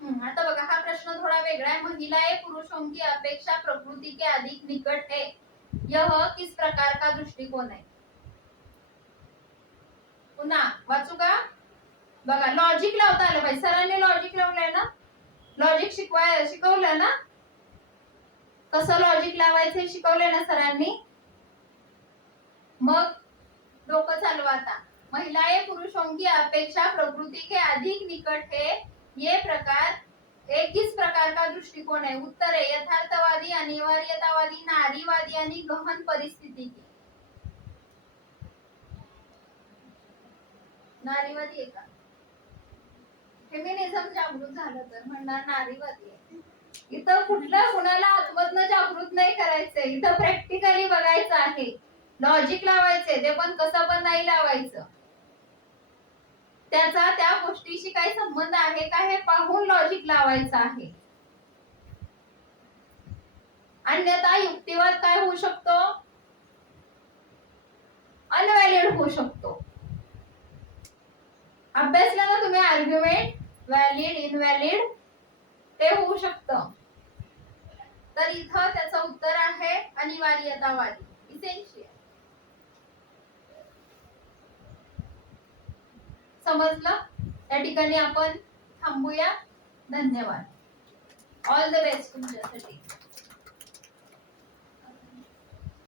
आता बघा, हा प्रश्न थोडा वेगळा है। महिलाएं पुरुषों की अपेक्षा प्रकृति के अधिक निकट है, यह किस प्रकार का दृष्टिकोन है? पुन्हा वाचू का? बघा, लॉजिक लावता आलं पाहिजे. सरांनी लॉजिक लावलंय ना? लॉजिक शिकवलं ना? कसं लॉजिक लावायचं हे शिकवलंय ना सरांनी? मग डोकं चालवा आता. महिलाएं पुरुषों की अपेक्षा प्रकृति के अधिक निकट है, ये प्रकार एक किस प्रकार का दृष्टिकोन है? उत्तर है यथार्थवादी, अनिवार्यतावादी, नारीवादी आणि गहन परिस्थिती. नारीवादी आहे का? फेमिनिझम जागृत झालं तर म्हणणार नारीवादी आहे. इथं कुठलं कुणाला आतमधनं जागृत नाही करायचंय, इथं प्रॅक्टिकली बघायचं आहे. लॉजिक लावायचे, ते पण कसं पण नाही लावायचं. त्याचा त्या गोष्टीशी काही संबंध आहे का हे पाहून लॉजिक लावायचं आहे. अन्यथा युक्तिवाद काय होऊ शकतो? अनव्हॅलिड होऊ शकतो. अभ्यासला ना तुम्ही आर्ग्युमेंट, व्हॅलिड, इनव्हॅलिड ते होऊ शकतं. तर इथं त्याचं उत्तर आहे अनिवार्यतावादी, इसेन्शियल. समजलं? त्या ठिकाणी आपण थांबूया. धन्यवाद. ऑल द बेस्ट तुमच्यासाठी.